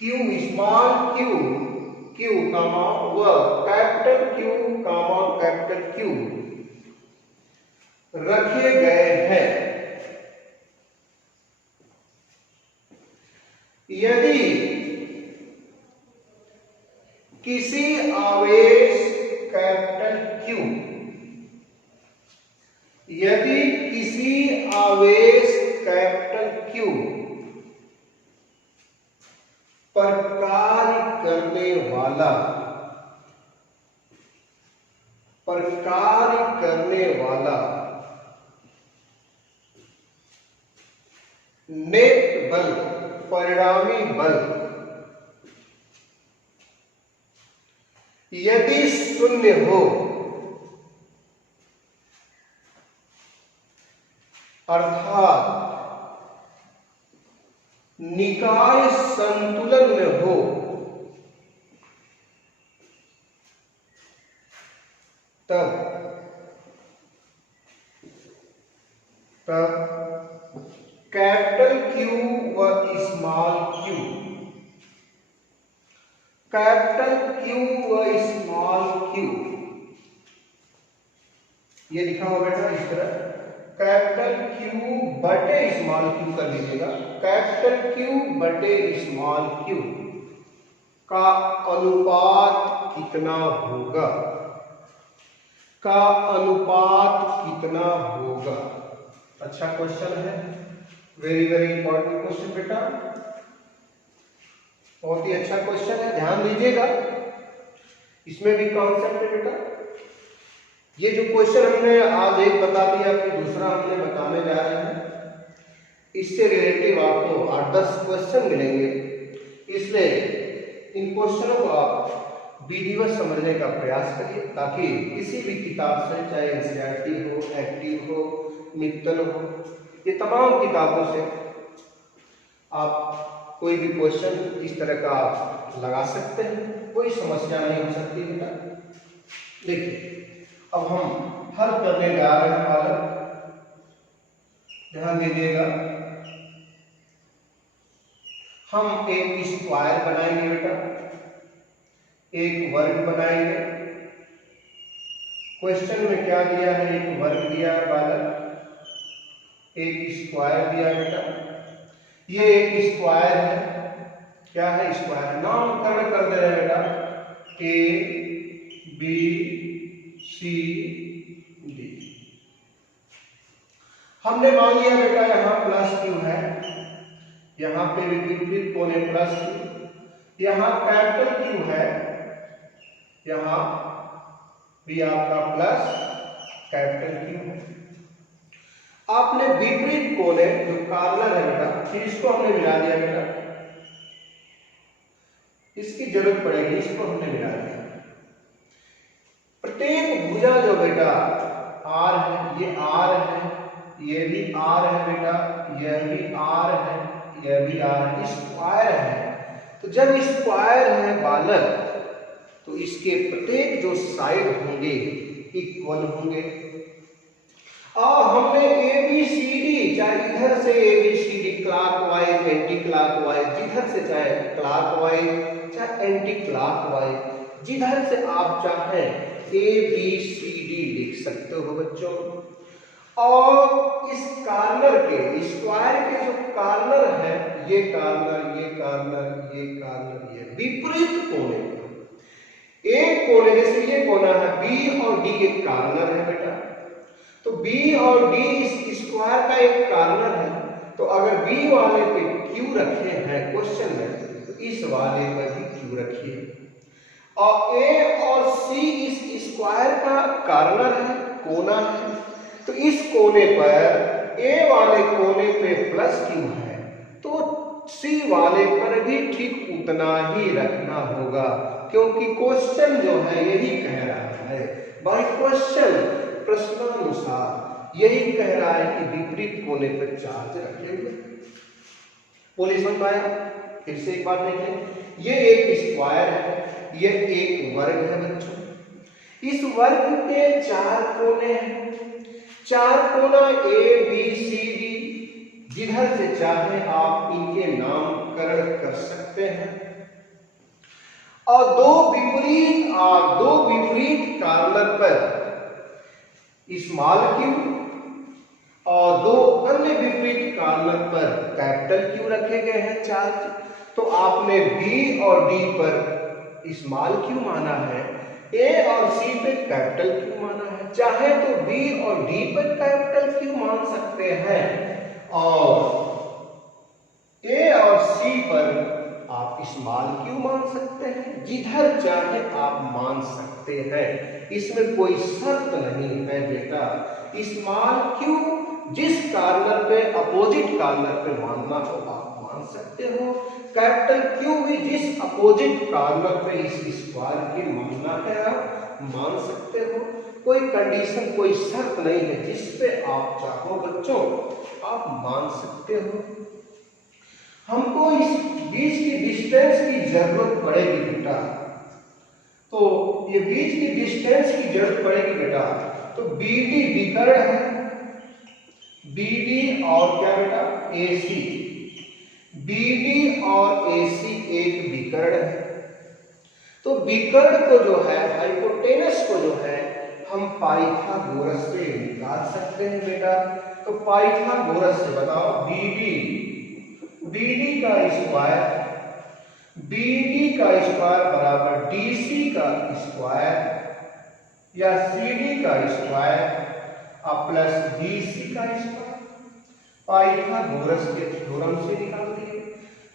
Q स्मॉल q कामा व कैपिटल Q रखे गए हैं। यदि किसी आवेश कैपिटल Q पर कार्य करने वाला नेट बल, परिणामी बल यदि शून्य हो, अर्थात निकाय संतुलन में हो, तब कैपिटल Q व स्मॉल q, ये लिखा हुआ बेटा इस तरह, कैपिटल Q बटे स्मॉल q कर लीजिएगा। कैपिटल Q बटे स्मॉल q का अनुपात कितना होगा? अच्छा क्वेश्चन है, वेरी वेरी इंपॉर्टेंट क्वेश्चन बेटा, बहुत ही अच्छा क्वेश्चन है, ध्यान दीजिएगा। इसमें भी कॉन्सेप्ट है बेटा। ये जो क्वेश्चन हमने आज एक बता दिया, फिर दूसरा हमने बताने जा रहे हैं, इससे रिलेटिव आपको 8-10 क्वेश्चन मिलेंगे, इसलिए इन क्वेश्चनों को आप विधिवत समझने का प्रयास करिए, ताकि किसी भी किताब से, चाहे एनसीईआरटी हो, एक्टिव हो, मित्तल हो, ये तमाम किताबों से आप कोई भी क्वेश्चन इस तरह का लगा सकते हैं, कोई समस्या नहीं हो सकती बेटा। देखिए अब हम हल करने जा रहे हैं बालक, ध्यान दीजिएगा। हम एक स्क्वायर बनाएंगे बेटा, एक वर्ग बनाएंगे। क्वेश्चन में क्या दिया है? एक वर्ग दिया है बालक, एक स्क्वायर दिया बेटा। ये एक स्क्वायर है, क्या है? स्क्वायर। नामकरण कर दे रहे हैं बेटा, A B C D। हमने मान लिया बेटा यहाँ प्लस क्यू है, यहाँ पे विपरीत कोने प्लस क्यू, यहाँ कैपिटल क्यू है, यहाँ भी आपका प्लस कैपिटल क्यू है। आपने विपरीत कोने जो कार्नर है बेटा, फिर इसको हमने मिला दिया बेटा, इसकी जरूरत पड़ेगी, इसको हमने मिला दिया। प्रत्येक भुजा जो बेटा आर है, ये आर है, ये भी आर है बेटा, यह भी आर है, यह भी आर है, स्क्वायर है। तो जब स्क्वायर है बालक तो इसके प्रत्येक जो साइड होंगे इक्वल होंगे। और हमने ABCD, चाहे इधर से ABCD क्लॉकवाइज एंटी क्लॉकवाइज, जिधर से चाहे क्लॉकवाइज चाहे एंटी क्लॉकवाइज, जिधर से आप चाहे ABCD लिख सकते हो बच्चों। और इस कार्नर के, स्क्वायर के जो कार्नर है, ये कार्नर, ये कार्नर, ये कार्नर, ये विपरीत कोने पर एक कोने, जैसे ये कोना है B और D एक कार्नर है बेटा, तो B और D इस स्क्वायर का एक कार्नर है। तो अगर B वाले पे Q रखे हैं क्वेश्चन में, तो इस वाले पर भी Q रखिए। और A और C इस स्क्वायर का कार्नर है, कोना है, तो इस कोने पर A वाले कोने पे प्लस Q है, तो C वाले पर भी ठीक उतना ही रखना होगा, क्योंकि क्वेश्चन जो है यही कह रहा है, बाय क्वेश्चन, प्रश्नानुसार यही कह रहा है कि विपरीत कोने पर चार्ज रखेंगे। बोलिए समझ पाया? फिर से एक बात देखें, ये एक स्क्वायर है, ये एक वर्ग है बच्चों। इस वर्ग के 4 कोने हैं, 4 कोना ABCD, जिधर से चाहे आप इनके नामकरण कर सकते हैं। और दो विपरीत कार्नर पर स्मॉल q और 2 अन्य विपरीत कार्नर पर कैपिटल Q रखे गए हैं चार्ज। तो आपने B और D पर स्मॉल q माना है, A और C पे कैपिटल Q माना है। चाहे तो B और D पर कैपिटल Q मान सकते हैं और A और C पर आप स्मॉल q मान सकते हैं, जिधर चाहे आप मान सकते हैं, इसमें कोई शर्त नहीं है बेटा। स्मॉल q जिस कार्नर पे, अपोजिट कार्नर पे मानना हो आप मान सकते हो, कैपिटल Q भी जिस अपोजिट कार्नर पे इस स्क्वायर की मानना है आप मान सकते हो। कोई कंडीशन, कोई शर्त नहीं है, जिस पे आप चाहो बच्चों आप मान सकते हो। हमको इस बीच की डिस्टेंस की जरूरत पड़ेगी बेटा, तो ये बीच की डिस्टेंस की जरूरत पड़ेगी बेटा। तो BD विकर्ण है, BD और क्या बेटा AC, BD और AC एक विकर्ण है। तो विकर्ण को जो है, हाइपोटेनस को जो है, हम पाइथागोरस से निकाल सकते हैं बेटा। तो पाइथागोरस से बताओ, BD का स्क्वायर बराबर DC का स्क्वायर या CD का स्क्वायर प्लस BC का स्क्वायर, पाइथागोरस के थ्योरम से निकाल दिए।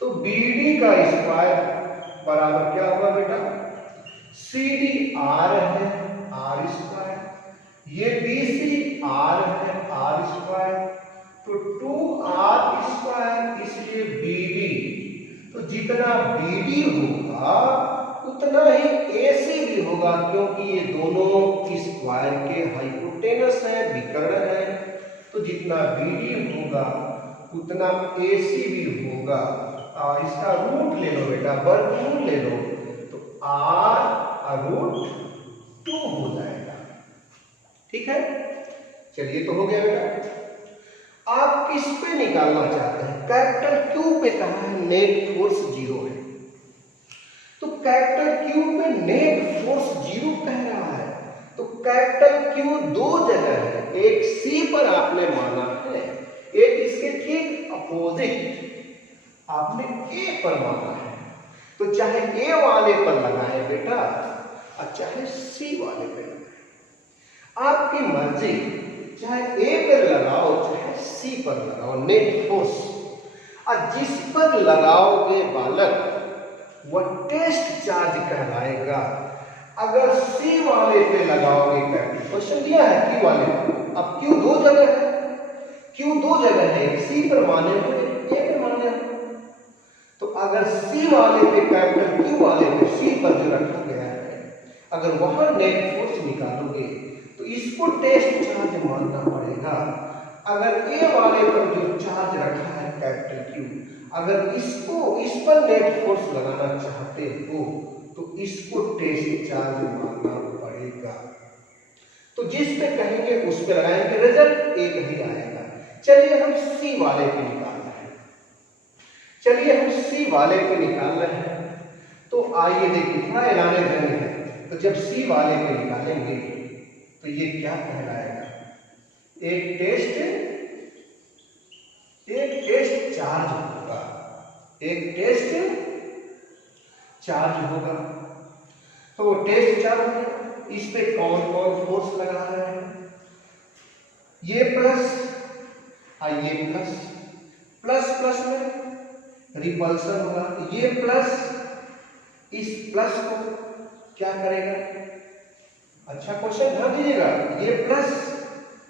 तो BD का स्क्वायर बराबर क्या होगा बेटा, CD R है, R स्क्वायर, ये BC R है, R स्क्वायर, तो 2R स्क्वायर, इसलिए BD। तो जितना BD होगा उतना ही AC भी होगा, क्योंकि ये दोनों स्क्वायर के हाइपोटेनस है, विकर्ण है। तो जितना BD होगा उतना AC भी होगा। और इसका रूट ले लो बेटा, वर्गमूल ले लो, तो R√2 हो जाएगा। ठीक है, चलिए तो हो गया बेटा। आप किस पे निकालना चाहते हैं? कैपिटल Q पे कहा है नेट फोर्स 0 है, तो कैपिटल Q पे नेट फोर्स 0 कह रहा है। तो कैपिटल Q 2 जगह है, एक C पर आपने माना है, एक इसके ठीक अपोजिट आपने A पर माना है। तो चाहे A वाले पर लगाए बेटा और चाहे C वाले पर लगाए, आपकी मर्जी, चाहे A पर लगाओ चाहे C पर लगाओ, नेट फोर्स। और जिस पर लगाओगे बालक वह टेस्ट चार्ज कहलाएगा। अगर C वाले पे लगाओगे, कैपिटल क्वेश्चन दिया है Q वाले पे, अब Q 2 जगह है, Q 2 जगह है, C पर माने हुए A पर माने हुए। तो अगर C वाले पे, कैपिटल Q वाले पे C पर जो रखा गया है, अगर वहां नेट फोर्स निकालोगे तो इसको टेस्ट चार्ज मानना पड़ेगा। अगर A वाले पर जो चार्ज रखा है कैपिटल Q, अगर इसको इस पर नेट फोर्स लगाना चाहते हो तो इसको टेस्ट चार्ज मानना पड़ेगा। तो जिस पे कहेंगे उस पे लगाएंगे, रिजल्ट एक ही आएगा। चलिए हम सी वाले पे निकाल रहे हैं, चलिए हम सी वाले पे निकाल रहे हैं। तो आइए देखिए, थोड़ा एलाने जंग है। तो जब सी वाले पे निकालेंगे तो ये क्या कहलाएगा, एक टेस्ट चार्ज होगा, एक टेस्ट चार्ज होगा। तो टेस्ट चार्ज इस पे कौन कौन फोर्स लगा रहे हैं, ये प्लस और ये प्लस, प्लस प्लस में रिपल्सन होगा। ये प्लस इस प्लस को क्या करेगा, अच्छा क्वेश्चन ध्यान दीजिएगा, ये प्लस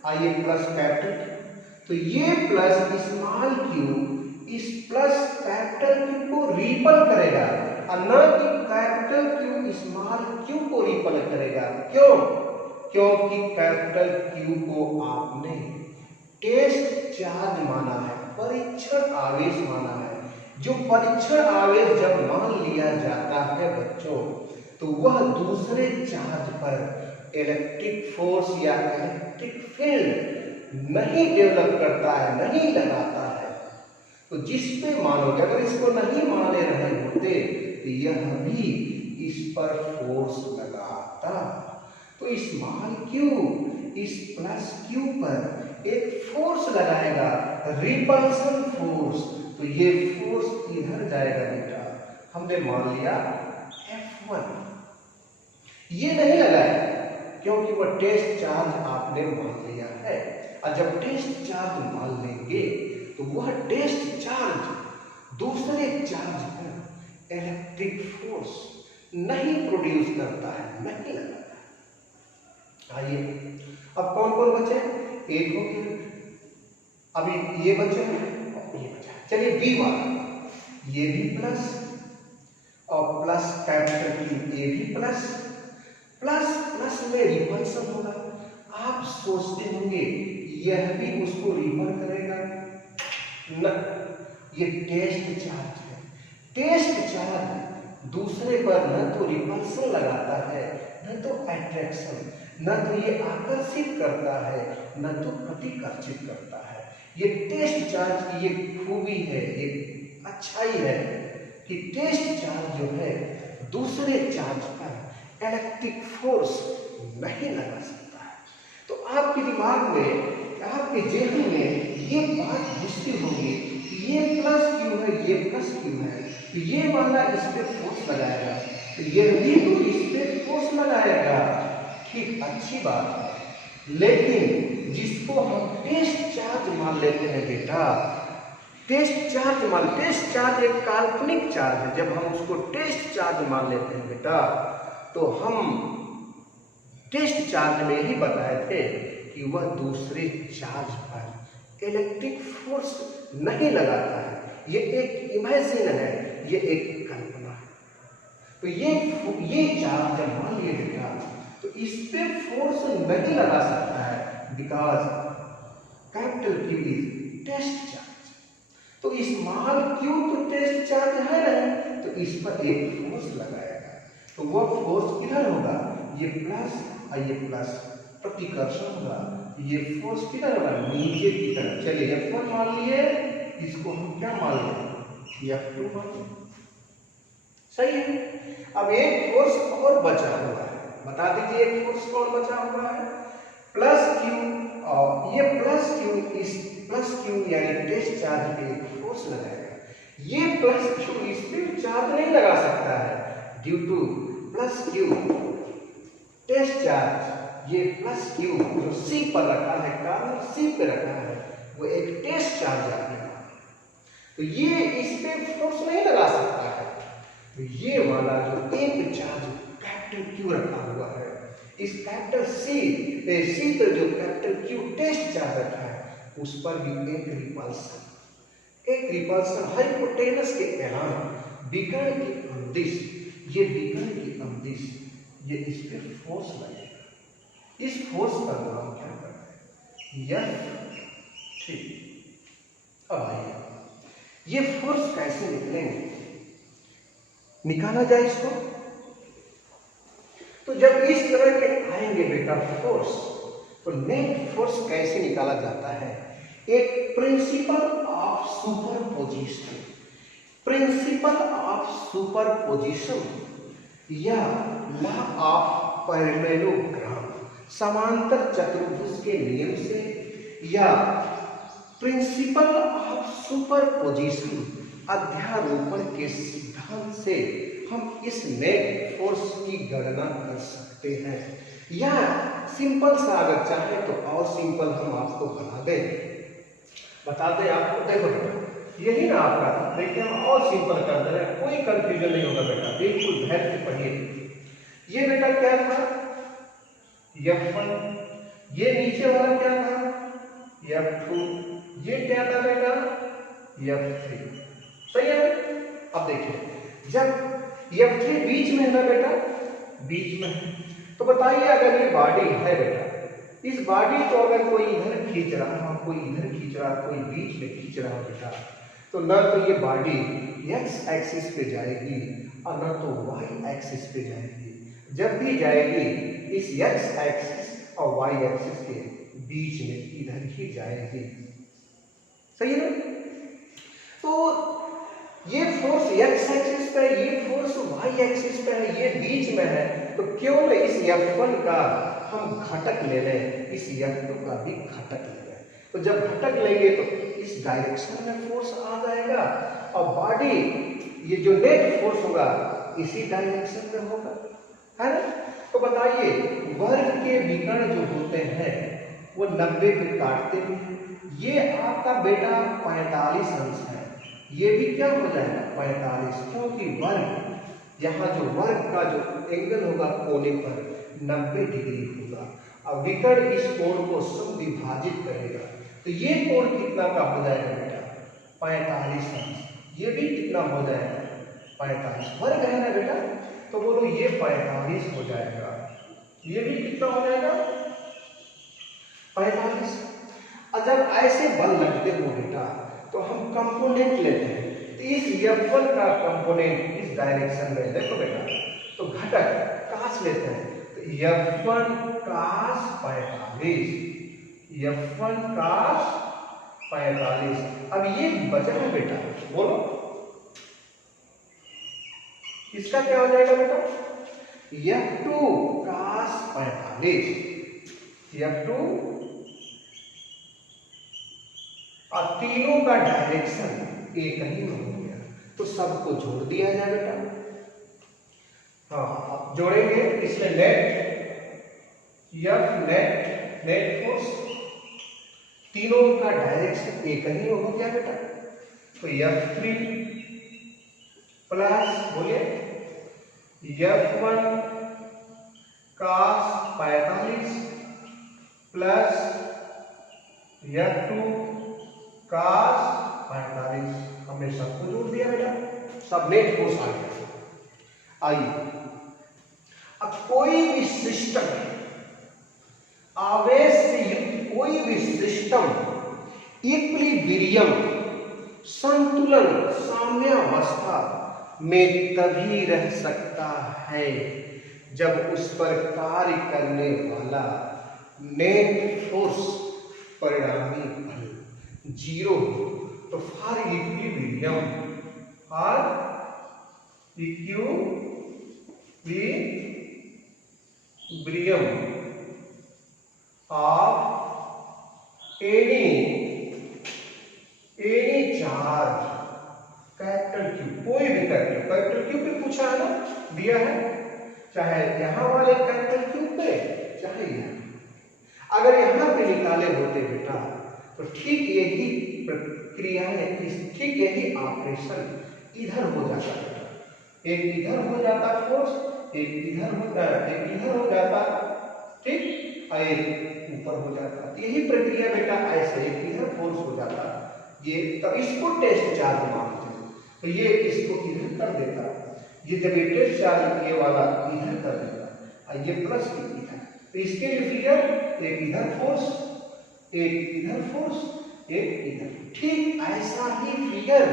और ये प्लस कैपिटल, तो ये प्लस स्मॉल क्यू इस प्लस कैपिटल क्यू को रिपल करेगा और न कि कैपिटल क्यू स्मॉल क्यू को रिपल करेगा। क्यों? क्योंकि कैपिटल क्यू को आपने टेस्ट चार्ज माना है, परीक्षण आवेश माना है। जो परीक्षण आवेश जब मान लिया जाता है बच्चों, तो वह दूसरे चार्ज पर इलेक्ट्रिक फोर्स या इलेक्ट्रिक फील्ड नहीं डेवलप करता है, नहीं लगाता है। तो जिस पे मानोगे, अगर इसको नहीं माने रहे होते तो यह भी इस पर फोर्स लगाता। तो स्मॉल क्यू इस प्लस क्यू पर एक फोर्स लगाएगा, रिपल्सन फोर्स। तो ये फोर्स इधर जाएगा बेटा, हमने मान लिया F1, ये नहीं लगाया क्योंकि वह टेस्ट चार्ज आपने मान लिया है। और जब टेस्ट चार्ज मान लेंगे तो वह टेस्ट चार्ज दूसरे चार्ज पर इलेक्ट्रिक फोर्स नहीं प्रोड्यूस करता है, नहीं लगाता है। आइए अब कौन कौन बचे, एक हो गया, अभी ये बचे और ये बचा। चलिए बी वाला, ये भी प्लस और प्लस कैपिटल क्यू, ये भी प्लस, प्लस प्लस में रिपल्सन होगा। आप सोचते होंगे यह भी उसको रिपल करेगा, न, ये टेस्ट चार्ज है। टेस्ट चार्ज दूसरे पर न तो रिपल्सन लगाता है, न तो अट्रैक्शन, न तो ये आकर्षित करता है, न तो प्रतिकर्षित करता है। ये टेस्ट चार्ज की ये खूबी है, एक अच्छाई है कि टेस्ट चार्ज जो है दूसरे चार्ज पर इलेक्ट्रिक फोर्स नहीं लगा सकता है। तो आपके दिमाग में, आपके जेहन में ये बात घुसती होगी कि ये प्लस क्यू है, ये प्लस क्यू है, तो ये वाला इस पे फोर्स लगाएगा, तो ये भी तो इस पे फोर्स लगाएगा। ठीक, अच्छी बात है, लेकिन जिसको हम टेस्ट चार्ज मान लेते हैं बेटा, टेस्ट चार्ज एक काल्पनिक चार्ज है। जब हम उसको टेस्ट चार्ज मान लेते हैं बेटा, तो हम टेस्ट चार्ज में ही बताए थे कि वह दूसरे चार्ज पर इलेक्ट्रिक फोर्स नहीं लगाता है। ये एक इमेजिन है, ये एक कल्पना है। तो ये चार्ज जब मान लिए बेटा तो इस पे फोर्स नहीं लगा सकता है, because capital Q is test charge. तो स्मॉल क्यू तो टेस्ट चार्ज है नहीं, तो इस पर एक फोर्स लगाएगा। तो वह फोर्स किधर होगा, ये प्लस और ये प्लस प्रतिकर्षण होगा। ये फोर्स किधर होगा, नीचे की तरफ। चलिए F1 मान लिए, इसको हम क्या मान लें, F2 मान लें, सही है। अब एक फोर्स और बचा हुआ है, बता दीजिए एक फोर्स कौन बचा हुआ है, प्लस क्यू। और ये प्लस क्यू इस प्लस क्यू यानी टेस्ट चार्ज पे एक फोर्स लगाएगा। ये प्लस क्यू इस पे चार्ज नहीं लगा सकता है due to plus Q test charge. ये प्लस क्यू जो सी पर रखा है, कारण सी पे रखा है, वो एक टेस्ट चार्ज आने वाला, तो ये इस पे फोर्स नहीं लगा सकता है। तो ये वाला जो एक चार्ज कैपिटल क्यू रखा हुआ है, इस कैपिटल सी पर जो कैपिटल क्यू टेस्ट चार्ज रखा है, उस पर भी एक रिपल्सन हाइपोटेनस के अलावा विकर्ण की अंदिश, ये विकर्ण की अंदिश, ये इस पे फोर्स लगेगा। इस फोर्स का नाम क्या करते हैं, F3। अब आइए ये फोर्स कैसे निकलेंगे, निकाला जाए इसको। तो जब इस तरह के आएंगे बेटा फोर्स, तो नेट फोर्स कैसे निकाला जाता है? एक principle of superposition, principle of superposition या लॉ ऑफ पैरेललोग्राम, समांतर चतुर्भुज के नियम से, या प्रिंसिपल ऑफ सुपरपोजिशन अध्यारोपण के सिद्धांत से हम इस नेट फोर्स की गणना कर सकते हैं। या सिंपल सा अगर चाहे तो और सिंपल हम आपको बता दें आपको। देखो यही ना आपका, देखिए हम और सिंपल कर दे रहे हैं, कोई कंफ्यूजन नहीं होगा बेटा, बिल्कुल धैर्य से पढ़िए। ये बेटा क्या था? F1। ये नीचे वाला क्या था? F2। ये क्या था बेटा? F3। सही है। अब देखिए जब F3 बीच में है ना बेटा, बीच में है, तो बताइए अगर ये बॉडी है बेटा, इस बॉडी को अगर कोई इधर खींच रहा हो, कोई इधर खींच रहा हो, कोई बीच में खींच रहा हो बेटा, तो न तो ये बॉडी x एक्सिस पे जाएगी और न तो y एक्सिस पे जाएगी। जब भी जाएगी इस x एक्सिस और y एक्सिस के बीच में इधर ही जाएगी। सही है ना? तो ये फोर्स x एक्सिस पे है, ये फोर्स y एक्सिस पे है, ये बीच में है, तो क्यों न इस F1 का हम घटक ले लें, इस F2 का भी घटक ले लें। तो जब घटक लेंगे तो इस डायरेक्शन में फोर्स आ जाएगा और बॉडी, ये जो नेट फोर्स होगा इसी डायरेक्शन में होगा, है ना? तो बताइए वर्ग के विकर्ण जो होते हैं वो 90 पे काटते भी हैं। ये आपका बेटा 45 अंश है, ये भी क्या हो जाएगा 45, क्योंकि वर्ग, यहाँ जो वर्ग का जो एंगल होगा कोने पर 90 डिग्री होगा और विकर्ण इस कोण को समविभाजित करेगा। तो ये कोण कितना का हो जाएगा बेटा? 45 अंश। ये भी कितना हो जाएगा? 45। वर्ग है ना बेटा, तो बोलो ये 45 हो जाएगा। ये भी कितना हो जाएगा? 45। और जब ऐसे बल लगते हो बेटा तो हम कंपोनेंट लेते हैं। तो इस F1 का कंपोनेंट इस डायरेक्शन में देखो बेटा, तो घटक कास लेते हैं, तो F1 कास 45, F1 कास 45। अब ये बचा है बेटा, बोलो इसका क्या हो जाएगा बेटा? F2 कास 45, F2, और तीनों का डायरेक्शन एक ही में हो गया, तो सबको जोड़ दिया जाए बेटा। हाँ अब जोड़ेंगे, इसमें नेट फोर्स, तीनों का डायरेक्शन एक ही हो गया बेटा, तो F3 प्लस बोलिए F1 कास 45 प्लस F2 कास 45, हमने सबको जोड़ दिया बेटा, सब नेट फोर्स आ गया। आइए अब कोई भी सिस्टम, आवेश से युक्त कोई भी सिस्टम इक्विलिब्रियम, संतुलन, साम्यावस्था में तभी रह सकता है जब उस पर कार्य करने वाला नेट फोर्स परिणामी बल 0 हो। तो for equilibrium of any charge capital Q, कोई भी कैपिटल Q पे पूछा है ना, दिया है, चाहे यहां वाले कैपिटल Q पे चाहे यहां, अगर यहां पे निकाले होते बेटा तो ठीक यही प्रक्रिया है, ठीक यही ऑपरेशन इधर हो जाता बेटा, एक इधर हो जाता फोर्स, एक इधर हो जाता, ठीक, और एक ऊपर हो जाता। यही प्रक्रिया बेटा ऐसे एक इधर फोर्स हो जाता ये, तब इसको टेस्ट चार्ज मानते हैं, तो ये इसको इधर कर देता, ये जब ये टेस्ट चार्ज ये वाला इधर कर देता और ये प्लस इधर, तो इसके लिए फिगर एक इधर फोर्स, एक इधर फोर्स, एक इधर, ठीक ऐसा ही फिगर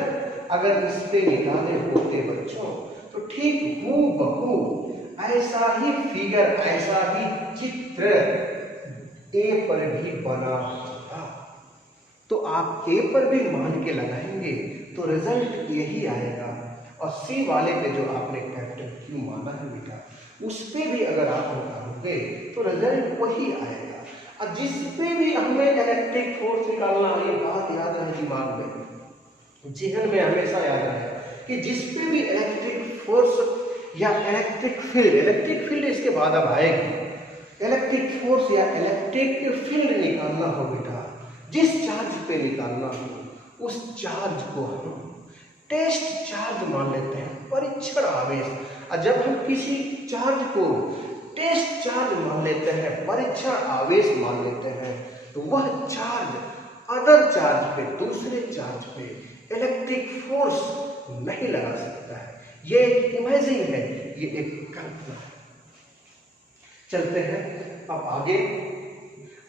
अगर इस पे निकाले होते बच्चों तो ठीक हूबहू ऐसा ही फिगर, ऐसा ही चित्र ए पर भी बना होगा। तो आप ए पर भी मान के लगाएंगे तो रिजल्ट यही आएगा। और सी वाले पे जो आपने कैपिटल क्यू माना है बेटा, उस पे भी अगर आप निकालोगे तो रिजल्ट वही आएगा। और जिस पे भी हमें इलेक्ट्रिक फोर्स निकालना, ये बात याद है दिमाग में, जेहन में हमेशा याद रहे कि जिस पे भी इलेक्ट्रिक फोर्स या इलेक्ट्रिक फील्ड इसके बाद अब आएगी, इलेक्ट्रिक फोर्स या इलेक्ट्रिक फील्ड निकालना हो बेटा, जिस चार्ज पे निकालना हो उस चार्ज को हम टेस्ट चार्ज मान लेते हैं, परीक्षण आवेश। और जब हम किसी चार्ज को टेस्ट चार्ज मान लेते हैं, परीक्षण आवेश मान लेते हैं, तो वह चार्ज अदर चार्ज पे, दूसरे चार्ज पे इलेक्ट्रिक फोर्स नहीं लगा सकता है। ये एक इमेजिन है, ये एक कल्पना है। चलते हैं अब आगे।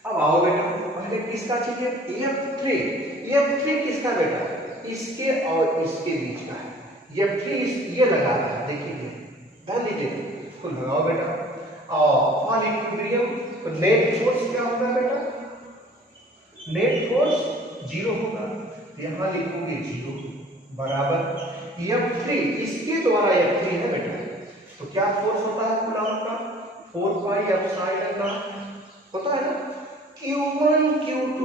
अब आओ बेटा, पहले किसका चाहिए? F3 किसका बेटा? इसके और इसके बीच का है। F3 ये लगा रहा है, देखिए ध्यान दीजिए, तो लगाओ बेटा। और ऑन इक्विलिब्रियम तो नेट फोर्स क्या होगा बेटा? नेट फोर्स 0 होगा, यहां लिखोगे 0 बराबर F3, इसके द्वारा F3 है बेटा, तो क्या फोर्स होता है कूलॉम का? 4 पाई एप्सिलॉन नॉट होता है ना। Q1 Q2,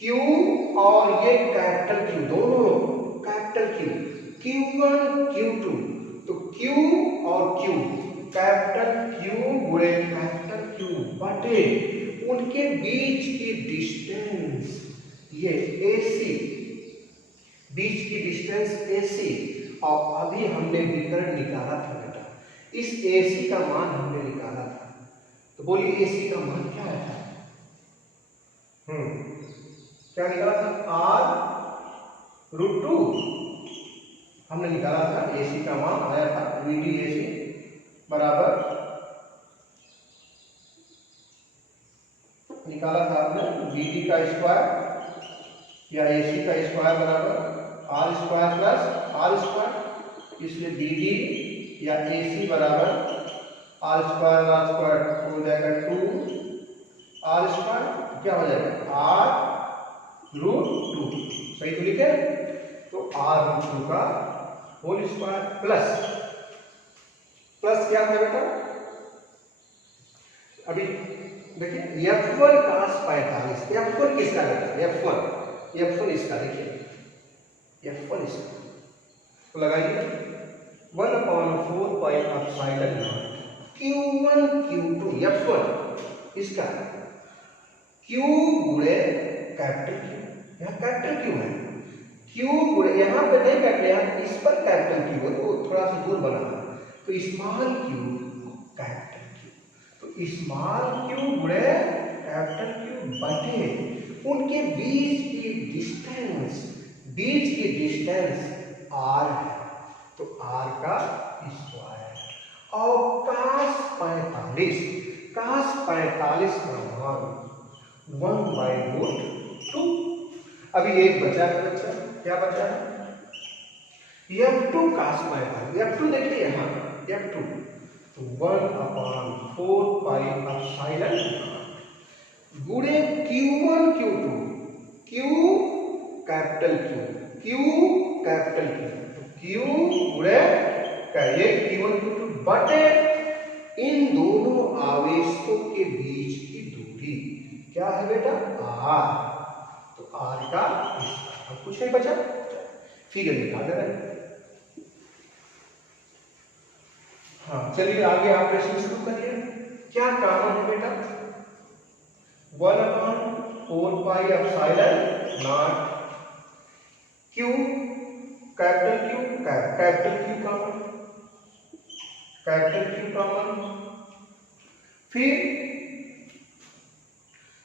Q और ये कैपिटल Q, दोनों कैपिटल Q, Q1 Q2, तो Q और Q, कैपिटल Q गुणे कैपिटल Q बटे उनके बीच की डिस्टेंस, ये AC, बीच की डिस्टेंस AC। और अभी हमने विकर्ण निकाला था बेटा, इस AC का मान हमने निकाला था, तो बोलिए AC का मान क्या आया था? क्या निकाला था? R√2 हमने निकाला था। AC का मान आया था VDAC बराबर, निकाला था आपने VD का स्क्वायर या AC का स्क्वायर बराबर R square plus R square, इसलिए VD या AC बराबर R स्क्वायर हो जाएगा 2R स्क्वायर, क्या हो जाएगा R√2, सही तो लिखे। तो R√2 का होल स्क्वायर प्लस क्या है बेटा? अभी देखिए F1 cos 45, F1 किसका बेटा? F1 इसका, देखिए F1 इसका, तो लगाइए 1/4 pi epsilon not Q1 Q2, F1 इसका Q गुणे कैपिटल Q, यहाँ कैपिटल Q है, Q गुणे, यहाँ पे नहीं कैपिटल, यहाँ इस पर कैपिटल Q है, तो थोड़ा सा दूर बना है, तो स्मॉल q कैपिटल Q, तो स्मॉल q गुणे कैपिटल Q बटे उनके बीच की डिस्टेंस r है, तो r का स्क्वायर। और cos 45 का मान 1/√2। अभी एक बचा है बच्चा, क्या बचा है? F2 cos 45, F2 देखिए यहाँ F2, तो 1/4 पाई एप्सिलॉन गुणे Q1 Q2, Q capital Q, तो Q गुणे ये Q1 Q2 बटे इन दोनों आवेशों के बीच की दूरी क्या है बेटा? R, तो R का अब कुछ नहीं बचा, फिगर निकाल दे रहे। हाँ चलिए आगे ऑपरेशन शुरू करिए। क्या कॉमन है बेटा? 1/4 pi epsilon not Q capital Q common, फिर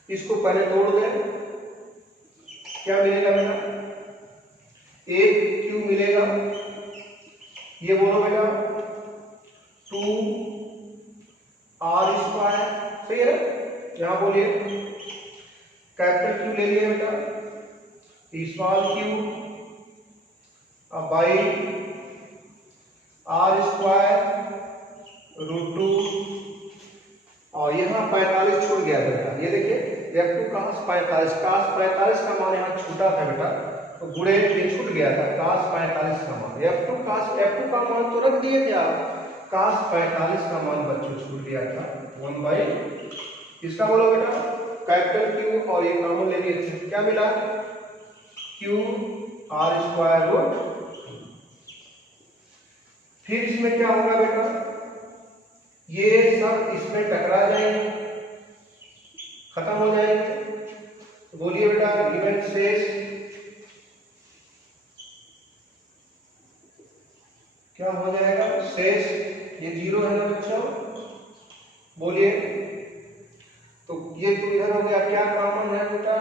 इसको पहले तोड़ दें, क्या मिलेगा बेटा? एक Q मिलेगा, ये बोलो बेटा 2R स्क्वायर, सही है ना? यहां बोलिए कैपिटल Q ले लिया बेटा, small q by R square root 2 और यहाँ 45 छूट गया बेटा। ये देखिए F2 cos 45 का मान यहाँ छूटा था बेटा, तो गुणे ये छूट गया था cos 45 का मान। F2 का मान तो रख दिए थे आप, cos 45 का मान बच्चों छूट गया था 1 बाई इसका बोलो बेटा कैपिटल Q और ये कॉमन ले लिए थे, क्या मिला Q R स्क्वायर रूट। फिर इसमें क्या होगा बेटा, ये सब इसमें टकरा जाएंगे, खत्म हो जाएंगे। तो बोलिए बेटा रिमेन शेष क्या हो जाएगा, शेष ये 0 है ना बच्चों, बोलिए। तो ये तो इधर हो गया, क्या कॉमन है बेटा,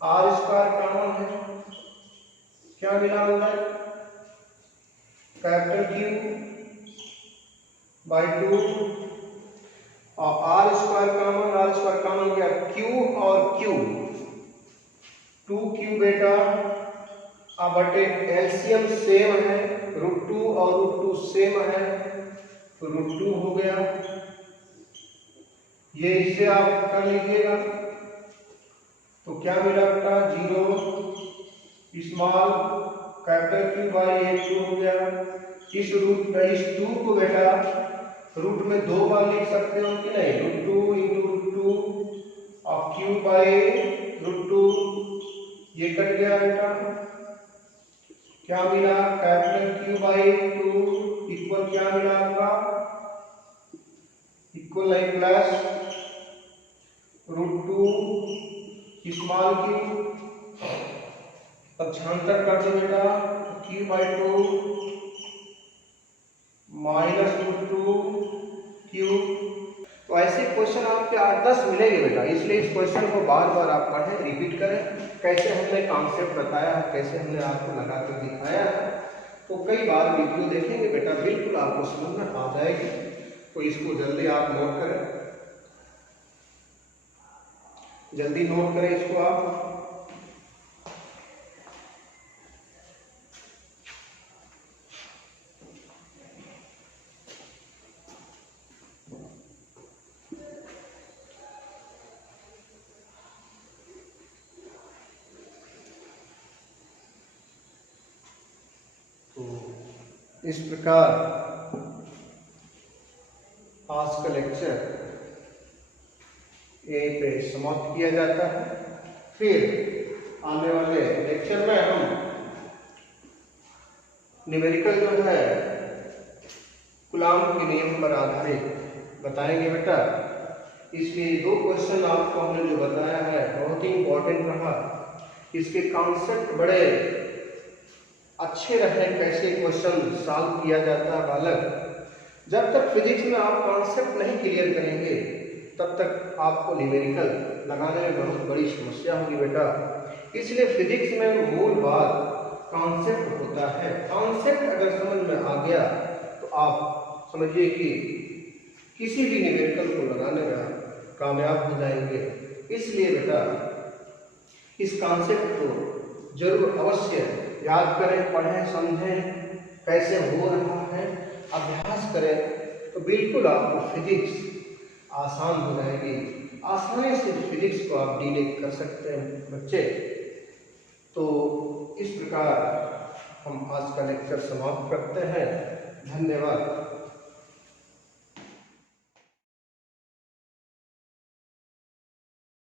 आर स्क्वायर कॉमन है, क्या मिला अंदर कैपिटल Q बाई 2 और आर स्क्वायर कॉमन गया Q और Q 2Q बेटा अब बटे एलसीएम सेम है, रूट 2 और रूट 2 सेम है तो रूट 2 हो गया। ये इससे आप कर लीजिएगा तो क्या मिला बेटा 0 स्मॉल कैपिटल Q बाई 2 हो गया। इस 2 को बेटा रूट में 2 बार लिख सकते हो कि नहीं, रूट 2 इंटू रूट 2 और Q बाई रूट 2 ये कट गया बेटा, क्या मिला कैपिटल Q बाई 2 इक्वल क्या मिला आपका इक्वल नहीं प्लस रूट 2 स्मॉल Q, पक्षांतर कर दो बेटा Q by 2 minus root 2 Q। तो ऐसे क्वेश्चन आपके 8-10 मिलेंगे बेटा, इसलिए इस क्वेश्चन को बार बार आप पढ़ें, रिपीट करें, कैसे हमने कॉन्सेप्ट बताया है, कैसे हमने आपको लगा कर दिखाया है। तो कई बार वीडियो देखेंगे बेटा, बिल्कुल आपको समझ में आ जाएगी। तो इसको जल्दी आप नोट करें, जल्दी नोट करें इसको आप। इस प्रकार आज का लेक्चर यहीं पे समाप्त किया जाता है। फिर आने वाले लेक्चर में हम न्यूमेरिकल जो है कूलॉम के नियम पर आधारित बताएंगे बेटा। इसलिए 2 क्वेश्चन आपको हमने जो बताया है बहुत ही इंपॉर्टेंट रहा, इसके कॉन्सेप्ट बड़े अच्छे रहे, कैसे क्वेश्चन सॉल्व किया जाता है बालक। जब तक फिजिक्स में आप कॉन्सेप्ट नहीं क्लियर करेंगे तब तक आपको न्यूमेरिकल लगाने में बहुत बड़ी समस्या होगी बेटा। इसलिए फिजिक्स में मूल बात कॉन्सेप्ट होता है। कॉन्सेप्ट अगर समझ में आ गया तो आप समझिए कि किसी भी न्यूमेरिकल को लगाने में कामयाब हो जाएंगे। इसलिए बेटा इस कॉन्सेप्ट को जरूर अवश्य याद करें, पढ़ें, समझें कैसे हो रहा है, अभ्यास करें तो बिल्कुल आपको फिजिक्स आसान हो जाएगी। आसानी से फिजिक्स को आप डील कर सकते हैं बच्चे। तो इस प्रकार हम आज का लेक्चर समाप्त करते हैं। धन्यवाद।